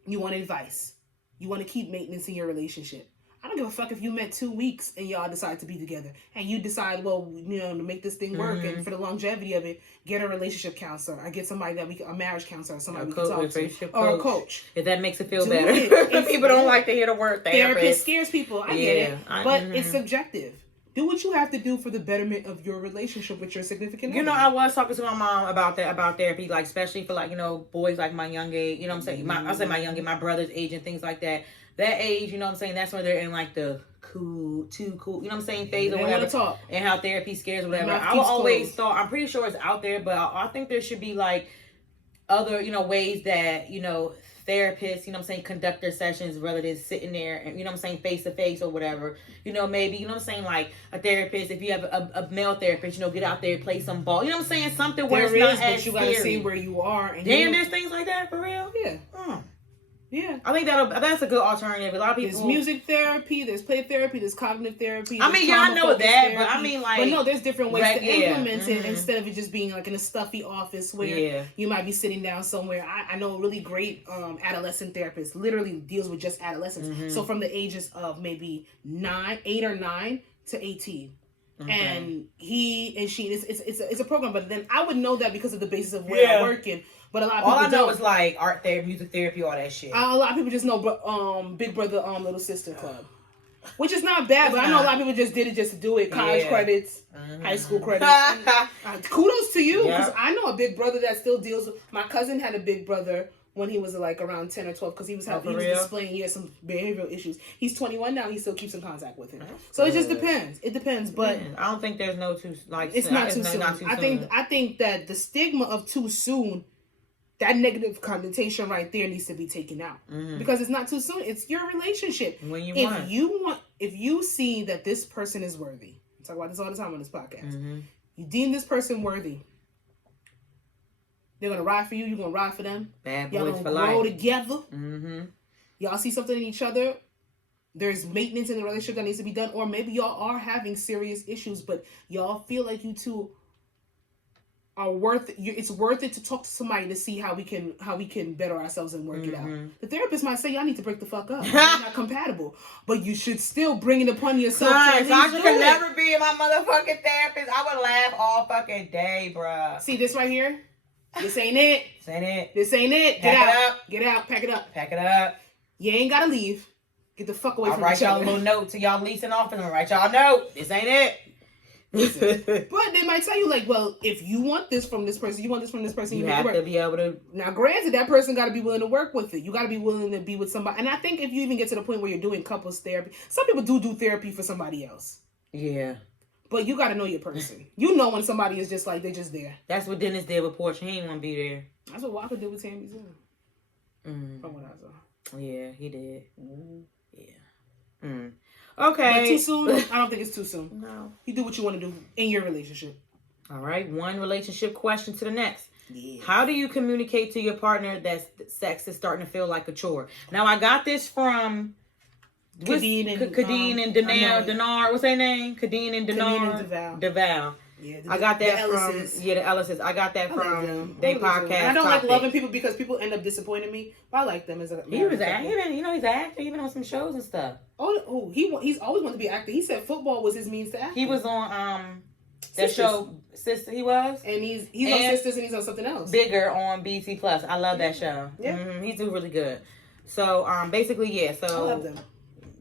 you want advice, you want to keep maintenance in your relationship, I don't give a fuck if you met 2 weeks and y'all decide to be together and you decide, well, to make this thing work and for the longevity of it, get a relationship counselor. I get somebody a marriage counselor, somebody we can talk to, or a coach. If that makes it feel better. People don't like to hear the word therapist. Therapist scares people. I get it, but it's subjective. Do what you have to do for the betterment of your relationship with your significant other. I was talking to my mom about therapy, especially for boys my young age. You know what I'm saying? I say my young age, my brother's age and things like that. That age, you know what I'm saying? That's when they're in the too cool, you know what I'm saying, phase or whatever. Talk. And how therapy scares or whatever. I always thought, I'm pretty sure it's out there, but I think there should be other, ways that, therapists, you know what I'm saying, conduct their sessions rather than sitting there and, you know what I'm saying, face to face or whatever. Maybe, you know what I'm saying, a therapist, if you have a male therapist, get out there, play some ball. You know what I'm saying? Something where it's not as but you gotta see where you are. And there's things like that for real? Yeah. Yeah, I think that's a good alternative. A lot of people. There's music therapy, there's play therapy, there's cognitive therapy. I mean, I know that, therapy. but I mean, but no, there's different ways to implement it instead of it just being in a stuffy office where you might be sitting down somewhere. I know a really great adolescent therapist, literally deals with just adolescents. So from the ages of maybe 8 or 9 to 18. Okay. And he and she, it's a program, but then I would know that because of the basis of where I work in. But a lot of people all I know is art therapy, music therapy, all that shit. A lot of people just know Big Brother Little Sister Club, which is not bad. But I know a lot of people just did it just to do it. College credits, high school credits. Kudos to you, because I know a big brother that still deals with. My cousin had a big brother when he was around 10 or 12 because he was displaying some behavioral issues. He's 21 now. He still keeps in contact with him. So it just depends. It depends, but I don't think there's no too it's not too soon. I think that the stigma of too soon. That negative connotation right there needs to be taken out because it's not too soon. It's your relationship. When if you see that this person is worthy, I talk about this all the time on this podcast. You deem this person worthy. They're gonna ride for you. You're gonna ride for them. Bad boys y'all gonna for grow life. Together. Y'all see something in each other. There's maintenance in the relationship that needs to be done, or maybe y'all are having serious issues, but y'all feel like you two are it's worth it to talk to somebody to see how we can better ourselves and work it out. The therapist might say y'all need to break the fuck up. You're not compatible, but you should still bring it upon yourself. Sasha can never be my motherfucking therapist. I would laugh all fucking day, bruh. See this right here? This ain't it. This ain't it. This ain't it. Get out. Get out. Pack it up. Pack it up. You ain't gotta leave. Get the fuck away from each other. I'll write y'all a little note to y'all leasing office. I'm gonna write y'all a note. This ain't it. But they might tell you well, if you want this from this person, you have to be able to. Now, granted, that person got to be willing to work with it. You got to be willing to be with somebody. And I think if you even get to the point where you're doing couples therapy, some people do therapy for somebody else. Yeah. But you got to know your person. You know when somebody is just they're just there. That's what Dennis did with Portia. He ain't want to be there. That's what Walker did with Tammy too. From what I saw. Yeah, he did. Yeah. Okay. But too soon? I don't think it's too soon. No. You do what you want to do in your relationship. All right. One relationship question to the next. Yeah. How do you communicate to your partner that sex is starting to feel like a chore? Now, I got this from Kadeen and Dinar. What's their name? Kadeen and Dinar. Kadeen and DeVal. Yeah, I got that from the Ellises. I got that from their podcast. And I don't like loving people because people end up disappointing me. But I like them as a. He was acting. He's an actor. Even on some shows and stuff. Oh, he's always wanted to be an actor. He said football was his means to acting. He was on that show Sister. He was, and he's on Sisters, and he's on something else. Bigger on BT Plus. I love that show. Yeah, he's doing really good. So basically, yeah. So I love them.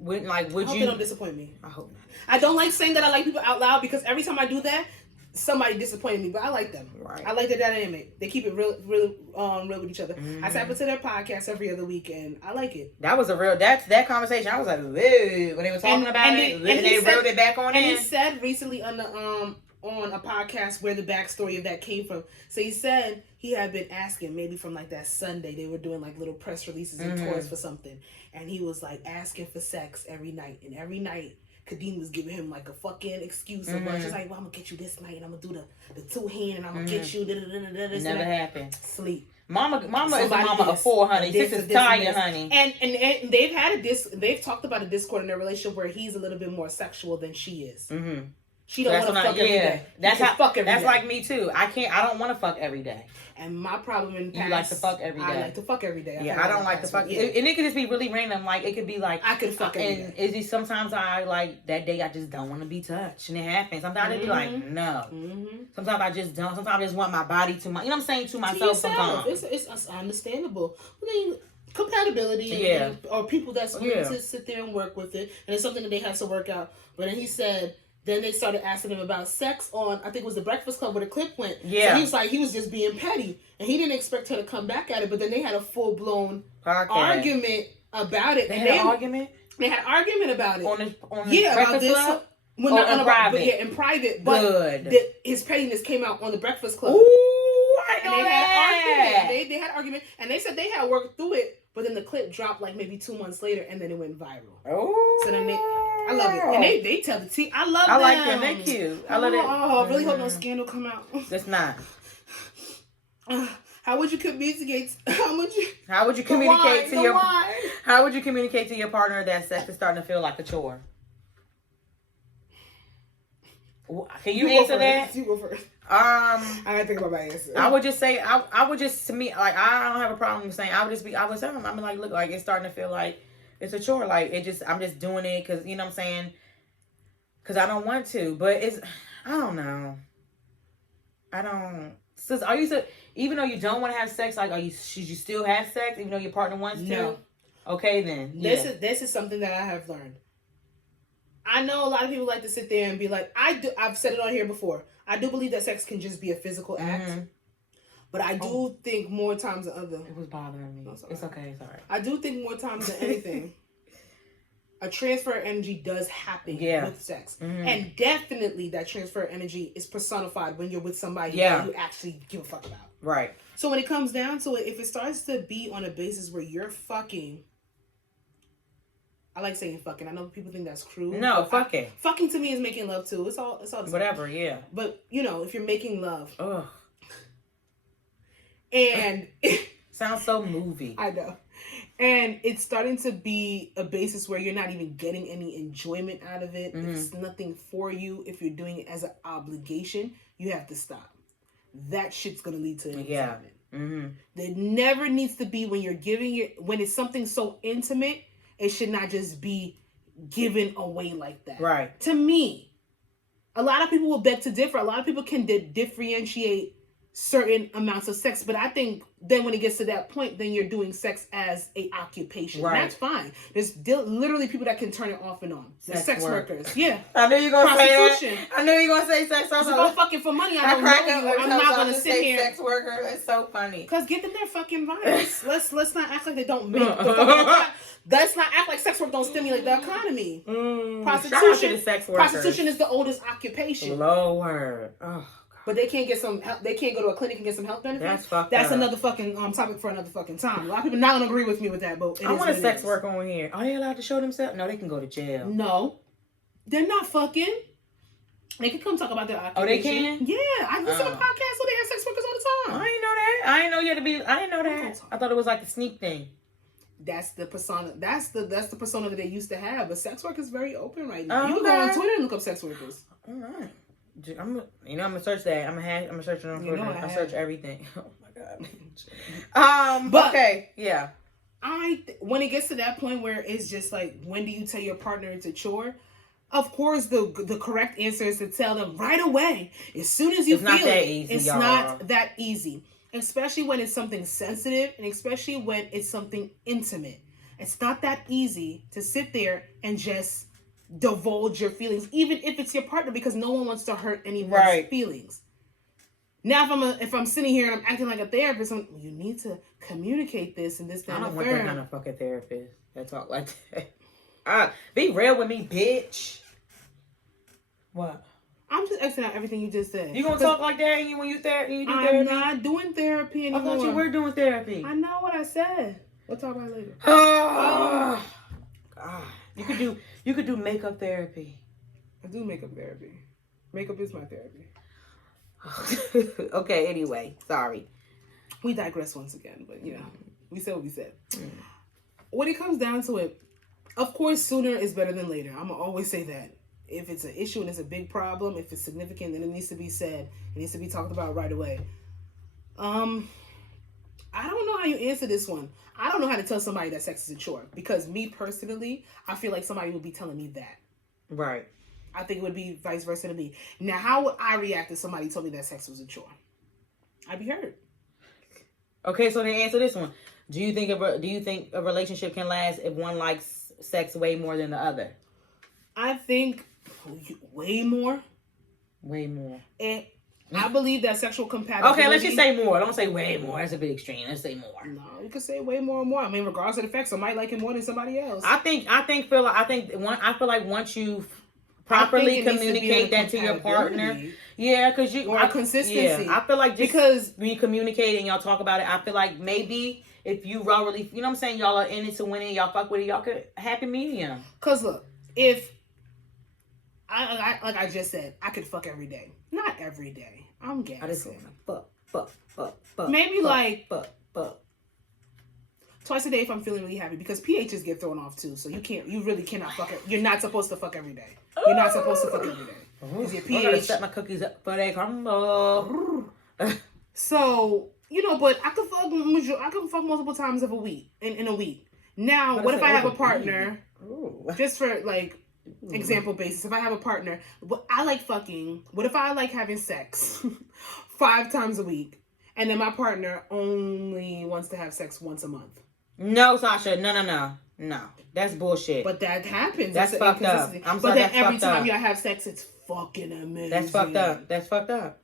would I hope you? They don't disappoint me. I hope not. I don't like saying that I like people out loud because every time I do that, somebody disappointed me. But I like them. Right. I like their dynamic. They keep it real with each other. I tap into their podcast every other week, and I like it. That was that conversation. I was like, when they were talking about it, and they reeled it back on. And he said recently on a podcast where the backstory of that came from. So he said he had been asking, maybe from like that Sunday, they were doing like little press releases and tours for something, and he was like asking for sex every night, and every night Kadeem was giving him like a fucking excuse of she's like, well, I'm gonna get you this night, and I'm gonna do the two hand, and I'm gonna get you. This never happened. Sleep. Mama is a mama of 4, honey. This is Taya, honey. And they've had they've talked about a discord in their relationship where he's a little bit more sexual than she is. Mm-hmm. She don't want to fuck every day. That's like me too. I don't want to fuck every day. And my problem in past, you like to fuck every day. I like to fuck every day. I don't like to fuck. Yeah. And it could just be really random. Like it could be like I could fuck every day. And sometimes I like that day I just don't want to be touched, and it happens. Sometimes I be like no. Sometimes I just don't. Sometimes I just want my body to my. You know what I'm saying, to myself. Sometimes it's understandable. I mean, compatibility, or people that's willing to sit there and work with it, and it's something that they have to work out. But then he said. Then they started asking him about sex on, I think it was the Breakfast Club where the clip went. Yeah. So he was like, he was just being petty. And he didn't expect her to come back at it. But then they had a full-blown argument about it. They had an argument? They had an argument about it. On the about this. Club? Well, not in private? But in private. But good. His pettiness came out on the Breakfast Club. Ooh, I know and that. They had an argument. And they said they had worked through it. But then the clip dropped like maybe 2 months later. And then it went viral. Oh. So then I love it. And they tell the tea. I love them. I like them. They're cute. I love it. Oh, I really hope no scandal come out. It's not. How would you communicate? How would you communicate to your partner that sex is starting to feel like a chore? Can you answer that? You go first. I gotta think about my answer. I would just say I would just, to me, like I don't have a problem with saying. I would tell him, I'm like, look, like it's starting to feel like it's a chore. Like I'm just doing it because, you know what I'm saying? Because I don't want to. But I don't know. Sis, even though you don't want to have sex, like, should you still have sex even though your partner wants to? No. Okay, then. This is something that I have learned. I know a lot of people like to sit there and be like, I've said it on here before. I do believe that sex can just be a physical act. But I do think more times than other. It was bothering me. It's okay. It's all right. I do think more times than anything, a transfer of energy does happen with sex. And definitely that transfer of energy is personified when you're with somebody that you actually give a fuck about. Right. So when it comes down to it, if it starts to be on a basis where you're fucking... I like saying fucking. I know people think that's crude. No, fucking. Fucking to me is making love too. It's all the same. Whatever, yeah. But, if you're making love... Ugh. And sounds so movie. I know. And it's starting to be a basis where you're not even getting any enjoyment out of it. It's nothing for you. If you're doing it as an obligation, you have to stop. That shit's going to lead to excitement. There never needs to be when you're giving it, when it's something so intimate, it should not just be given away like that. Right. To me, a lot of people will beg to differ. A lot of people can differentiate certain amounts of sex, but I think then when it gets to that point, then you're doing sex as a occupation. Right. That's fine. There's literally people that can turn it off and on. Sex workers. Yeah. I knew you were going to say that. I knew you were going to say sex worker. If I'm fucking for money, I don't know you. I'm not going to sit here. Sex worker. It's so funny. Because give them their fucking vibes. Let's not act like they don't make the fucking... Let's not act like sex work don't stimulate the economy. Prostitution is the oldest occupation. Lord. Oh. But they can't get some help. They can't go to a clinic and get some health benefits. That's another fucking topic for another fucking time. A lot of people not gonna agree with me with that, but I want a sex worker on here. Are they allowed to show themselves? No, they can go to jail. No, they're not fucking. They can come talk about their occupation. Oh, they can? Yeah, I listen to podcasts where they have sex workers all the time. I didn't know that. I didn't know you had to be. I didn't know that. I thought it was like a sneak thing. That's the persona. That's the persona that they used to have. But sex work is very open right now. You can go on Twitter and look up sex workers. All right. I'm gonna search that. I'm gonna search it on Twitter. I search everything. Oh my god. But okay, yeah. When it gets to that point where it's just like, when do you tell your partner it's a chore? Of course, the correct answer is to tell them right away, as soon as you feel it. It's not that easy, especially when it's something sensitive, and especially when it's something intimate. It's not that easy to sit there and just divulge your feelings, even if it's your partner, because no one wants to hurt anyone's feelings. Now, if I'm sitting here and I'm acting like a therapist, you need to communicate this and this, that, and the third. I don't want that kind of fucking therapist that talk like that. Be real with me, bitch. What? I'm just Xing out everything you just said. You gonna talk like that when you do therapy? I'm not doing therapy anymore. I thought you were doing therapy. I know what I said. We'll talk about it later. God. You could do makeup therapy. I do makeup therapy. Makeup is my therapy. Okay, anyway, sorry. We digress once again, but we said what we said. When it comes down to it, of course, sooner is better than later. I'm going to always say that. If it's an issue and it's a big problem, if it's significant, then it needs to be said. It needs to be talked about right away. I don't know how you answer this one. I don't know how to tell somebody that sex is a chore. Because me personally, I feel like somebody would be telling me that. Right. I think it would be vice versa to me. Now, how would I react if somebody told me that sex was a chore? I'd be hurt. Okay, so to answer this one, do you think a relationship can last if one likes sex way more than the other? I think way more. Way more. And I believe that sexual compatibility. Okay, let's just say more. Don't say way more. That's a bit extreme. Let's say more. No, you could say way more and more. I mean, regardless of the fact, somebody like it more than somebody else. I feel like once you properly communicate that to your partner, because consistency. Yeah, I feel like because when you communicate and y'all talk about it, I feel like maybe if you all really, you know what I'm saying, y'all are in it to win it, y'all fuck with it, y'all could happy medium. Cause look, if I like I just said, I could fuck every day. Not every day. I'm gassing. I just want to fuck. Maybe fuck. Twice a day if I'm feeling really happy, because pHs get thrown off too. So you really cannot fuck it. You're not supposed to fuck every day. You're not supposed to fuck every day. Because your pH. I gotta set my cookies up for they crumble. So, but I can fuck multiple times of a week in a week. Now, what if I have a partner? Just for example basis, if I have a partner, but I like fucking. What if I like having sex 5 times a week, and then my partner only wants to have sex once a month? No, Sasha. No. That's bullshit. But that happens. That's fucked up. But then every time y'all have sex, it's fucking amazing. That's fucked up.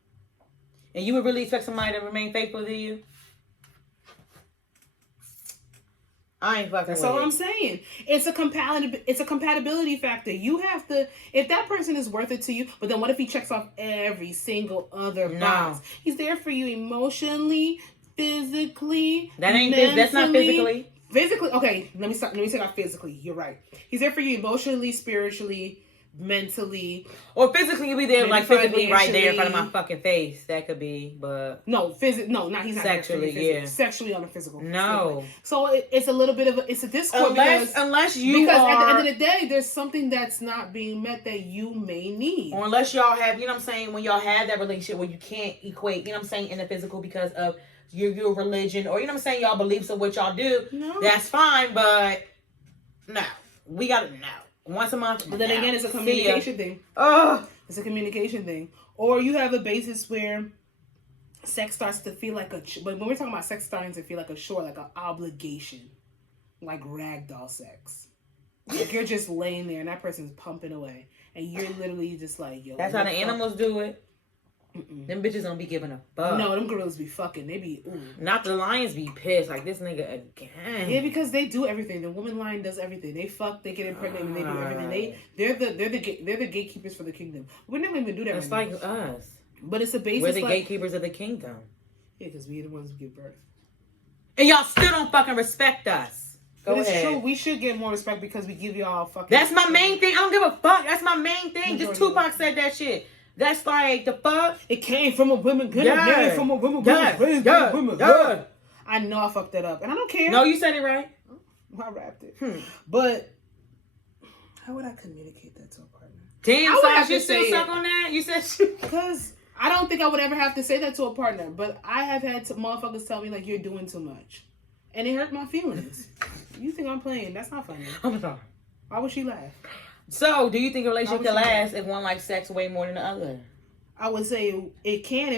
And you would really expect somebody to remain faithful to you? I ain't fucking That's all I'm saying. It's a compatibility factor. You have to, if that person is worth it to you, but then what if he checks off every single other box? He's there for you emotionally, physically. That's not physically. Physically, okay, let me take out physically. You're right. He's there for you emotionally, spiritually, mentally. Or physically, you'll be there physically right there in front of my fucking face. That could be, but he's not sexually, there sexually on a physical. No. So it's a little bit of a discord because at the end of the day, there's something that's not being met that you may need. Or unless y'all have, when y'all have that relationship where you can't equate, in the physical because of your religion or y'all beliefs of what y'all do. No. That's fine, but no, we gotta know. Once a month. But then again, it's a communication thing. It's a communication thing. Or you have a basis where sex starts to feel like when we're talking about sex starting to feel like a chore, like an obligation. Like ragdoll sex. Like you're just laying there and that person's pumping away. And you're literally just like, yo. That's how the animals do it. Them bitches don't be giving a fuck. No, them girls be fucking. They be Not the lions be pissed. Like this nigga again. Yeah, because they do everything. The woman lion does everything. They fuck, they get impregnated, and they do everything. They're the gatekeepers for the kingdom. We're not even do that. It's like us. But it's a basis. We're the gatekeepers of the kingdom. Yeah, because we're the ones who give birth. And y'all still don't fucking respect us. Go ahead. It's true. We should get more respect because we give y'all fucking. That's my main thing. I don't give a fuck. That's my main thing. Just Tupac said that shit. That's like the fuck. It came from a woman. Good. From a woman. Good. I know I fucked that up, and I don't care. No, you said it right. I rapped it. But how would I communicate that to a partner? Damn, Sasha, you still stuck on that? You said because I don't think I would ever have to say that to a partner. But I have had motherfuckers tell me like you're doing too much, and it hurt my feelings. You think I'm playing? That's not funny. I'm sorry. Why would she laugh? So, do you think a relationship can last if one likes sex way more than the other? I would say it can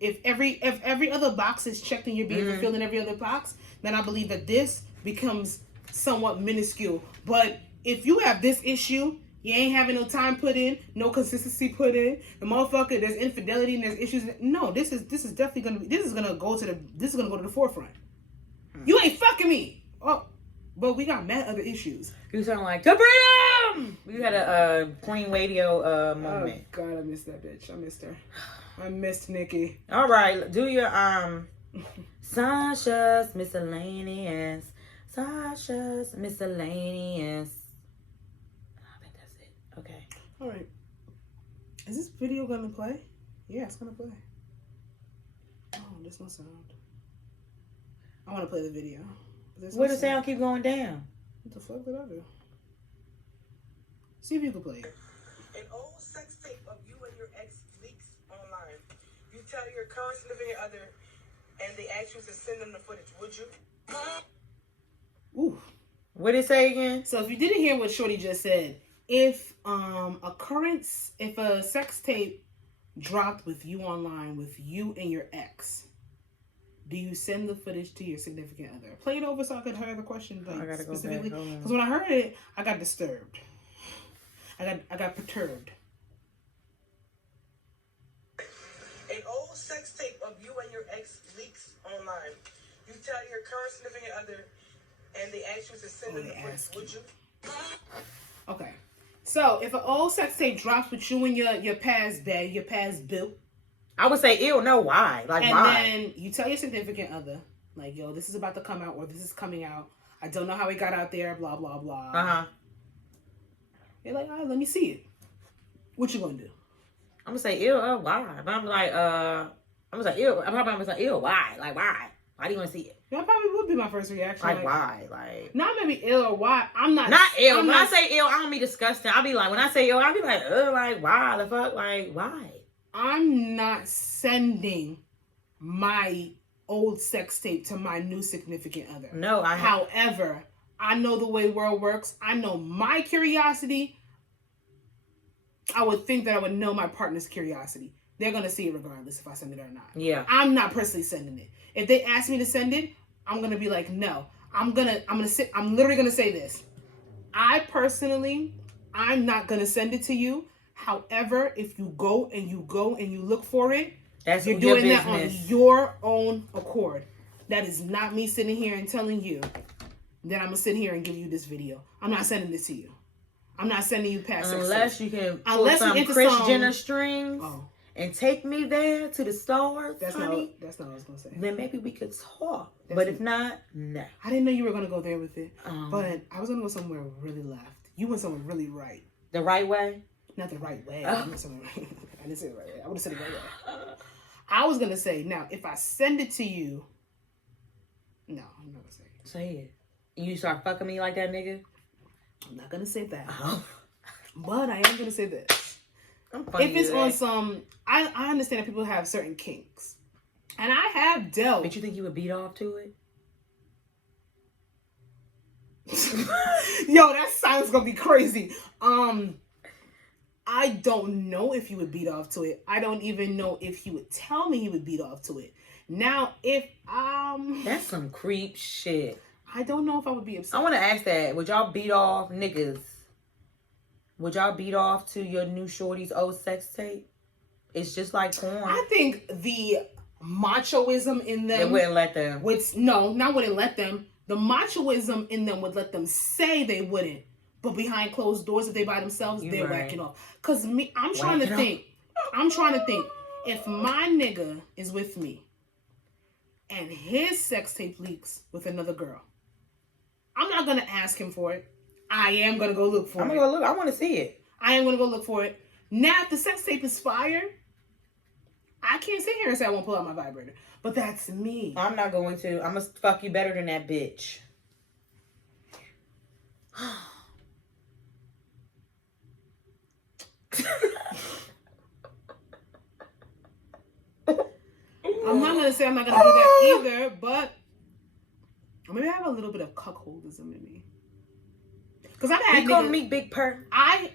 if every other box is checked and you're being fulfilled in every other box. Then I believe that this becomes somewhat minuscule. But if you have this issue, you ain't having no time put in, no consistency put in, the motherfucker, there's infidelity and there's issues. No, this is definitely gonna be, this is gonna go to the forefront. You ain't fucking me. Oh, but we got mad other issues. You sound like the freedom. You had a Queen Radio moment. Oh God, I missed that bitch. I missed her. I missed Nicki. All right, do your Sasha's miscellaneous. Sasha's miscellaneous. I think that's it. Okay. All right. Is this video gonna play? Yeah, it's gonna play. Oh, there's no sound. I want to play the video. Where the sound keep going down? What the fuck did I do? See if you can play it. An old sex tape of you and your ex leaks online. You tell your current significant other and they ask you to send them the footage. Would you? Ooh. What did it say again? So if you didn't hear what Shorty just said, if a sex tape dropped with you online with you and your ex, do you send the footage to your significant other? Play it over so I could hear the question like, I gotta go specifically. back. Because when I heard it, I got disturbed. I got perturbed. An old sex tape of you and your ex leaks online. You tell your current significant other and they ask you to send them the footage. Would you? Okay. So if an old sex tape drops with you and your past bae, your past boo, I would say, ew, no, why? Like, and why? And then you tell your significant other, like, yo, this is about to come out, or this is coming out. I don't know how it got out there, blah, blah, blah. Uh-huh. You're like, all right, let me see it. What you gonna do? I'm gonna say, ew, why? But I'm like, I'm gonna say, ew. I'm probably gonna say, ew, why? Like, why? Why do you want to see it? That probably would be my first reaction. Like why? Like, not maybe ill or why. I'm not ill. I'm when not, I say ill, I don't be disgusting. I'll be like, when I say ill, I'll be like, like, why the fuck? Like, why? I'm not sending my old sex tape to my new significant other. No, However, I know the way world works. I know my curiosity. I would think that I would know my partner's curiosity. They're gonna see it regardless if I send it or not. Yeah. I'm not personally sending it. If they ask me to send it, I'm gonna be like, no. I'm literally gonna say this. I'm not gonna send it to you. However, if you go and you look for it, you're doing that on your own accord. That is not me sitting here and telling you that I'm gonna sit here and give you this video. I'm not sending this to you. I'm not sending you past unless you can pull some Kris Jenner strings and take me there to the stars. That's honey. That's not what I was gonna say. Then maybe we could talk. But if not, no. I didn't know you were gonna go there with it. But I was gonna go somewhere really left. You went somewhere really right. The right way? Not the right way. I didn't say it the right way. I would have said it the right way. I was gonna say, now if I send it to you, no, I'm not gonna say it. Say it. You start fucking me like that, nigga? I'm not gonna say that. But I am gonna say this. I'm funny if it's on some, I understand that people have certain kinks. And I have dealt. But you think you would beat off to it? Yo, that sounds gonna be crazy. I don't know if he would beat off to it. I don't even know if he would tell me he would beat off to it. Now, if that's some creep shit. I don't know if I would be upset. I want to ask that. Would y'all beat off, niggas? Would y'all beat off to your new shorty's old sex tape? It's just like porn. I think the machoism in them... They wouldn't let them. No, not wouldn't let them. The machoism in them would let them say they wouldn't. But behind closed doors, if they by themselves, they're whacking off. Because I'm trying to think. If my nigga is with me and his sex tape leaks with another girl, I'm not going to ask him for it. I am going to go look for it. I'm going to go look. I want to see it. I am going to go look for it. Now, if the sex tape is fire, I can't sit here and say I won't pull out my vibrator. But that's me. I'm not going to. I'm going to fuck you better than that bitch. I'm not going to say I'm not going to do that either, but maybe I have a little bit of cuckoldism in me. Because I've had call me Big Purr.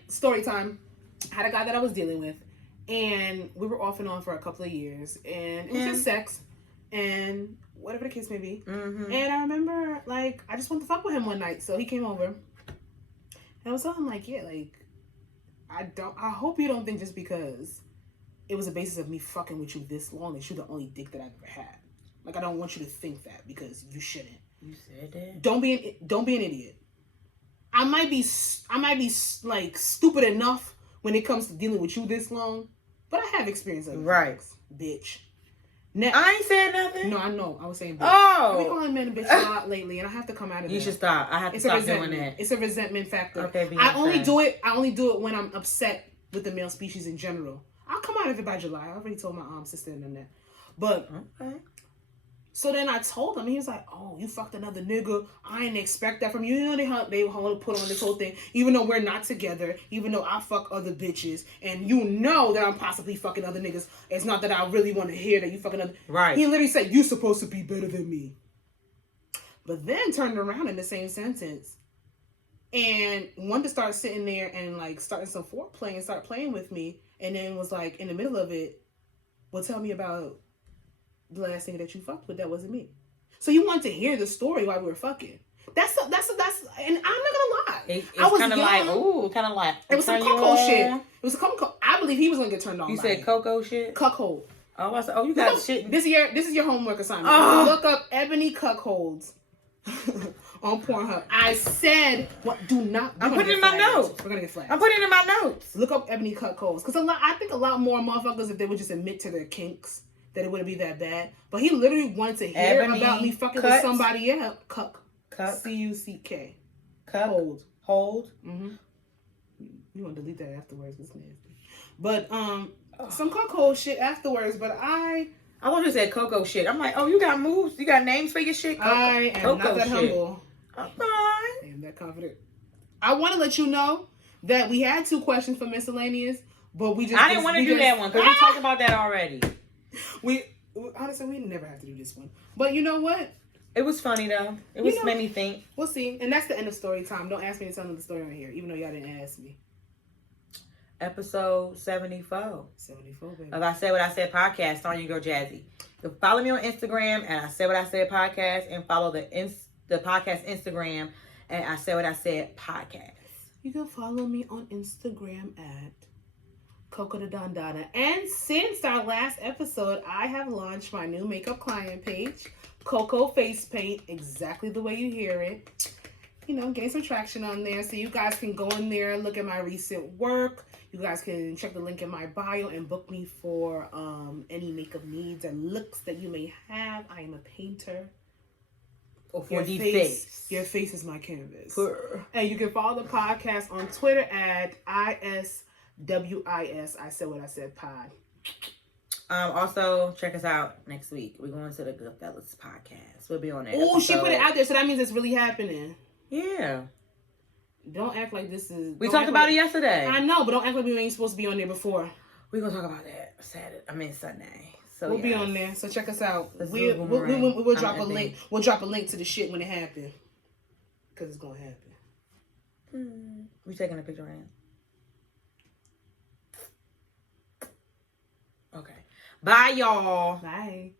Story time. I had a guy that I was dealing with, and we were off and on for a couple of years, and it was just sex, and whatever the case may be. Mm-hmm. And I remember, like, I just wanted to fuck with him one night, so he came over. And I was telling him, like, yeah, like, I hope you don't think just because it was the basis of me fucking with you this long that you're the only dick that I've ever had. Like, I don't want you to think that, because you shouldn't. You said that? Don't be an idiot. I might be like stupid enough when it comes to dealing with you this long, but I have experience of it. Right, bitch. Now, I ain't said nothing. No, I know. I was saying bitch. Oh, I've been calling men a bitch a lot lately, and I have to come out of it. You should stop. I have to stop doing that. It's a resentment factor. Okay, I only do it when I'm upset with the male species in general. I'll come out of it by July. I already told my sister and them that. But okay. So then I told him, and he was like, "Oh, you fucked another nigga. I didn't expect that from you." You know, they put on this whole thing, even though we're not together, even though I fuck other bitches, and you know that I'm possibly fucking other niggas. It's not that I really want to hear that you fucking other. Right. He literally said, "You supposed to be better than me," but then turned around in the same sentence and wanted to start sitting there and like starting some foreplay and start playing with me, and then was like in the middle of it, "Well, tell me about the last thing that you fucked with that wasn't me." So you wanted to hear the story while we were fucking. That's and I'm not gonna lie. It's kind of like, ooh, kind of like. It was some cocoa shit. It was a cocoa. I believe he was gonna get turned on. You said cocoa shit? Cuckold. Oh, I said, you got shit. This is your homework assignment. Look up Ebony cuckolds on Pornhub. I said, what? Do not. I'm putting it in my notes. We're gonna get flagged. I'm putting it in my notes. Look up Ebony cuckolds, because I think a lot more motherfuckers, if they would just admit to their kinks, that it wouldn't be that bad. But he literally wanted to hear about me fucking with somebody else. Cuck. C-U-C-K. Cuck. Hold. Mm-hmm. You want to delete that afterwards. It's nasty. But some cuckold shit afterwards. But I want you to say cocoa shit. I'm like, oh, you got moves? You got names for your shit? I am not that humble. Okay. I am that confident. I want to let you know that we had 2 questions for miscellaneous, but we just... I didn't want to do that one, because we talked about that already. Honestly, we never have to do this one. But you know what? It was funny though. It was made me think. We'll see. And that's the end of story time. Don't ask me to tell another story on here, even though y'all didn't ask me. Episode 74. 74, baby. Of I Said What I Said podcast, starring your girl Jazzy. You can follow me on Instagram at I Said What I Said podcast, and follow the podcast Instagram at I Said What I Said podcast. You can follow me on Instagram at Coco the Dondada. And since our last episode, I have launched my new makeup client page, Coco Face Paint, exactly the way you hear it. You know, getting some traction on there. So you guys can go in there, look at my recent work. You guys can check the link in my bio and book me for any makeup needs and looks that you may have. I am a painter. For your face. Your face is my canvas. Purr. And you can follow the podcast on Twitter at ISWIS. I Said What I Said pod. Also, check us out next week. We're going to the Goodfellas podcast. We'll be on there. Oh, she put it out there, so that means it's really happening. Yeah. Don't act like this is... We talked about it yesterday. I know, but don't act like we ain't supposed to be on there before. We're going to talk about that Sunday. So we'll be on there, so check us out. We'll drop a link. We'll drop a link to the shit when it happens. Because it's going to happen. We taking a picture right now? Okay. Bye, y'all. Bye.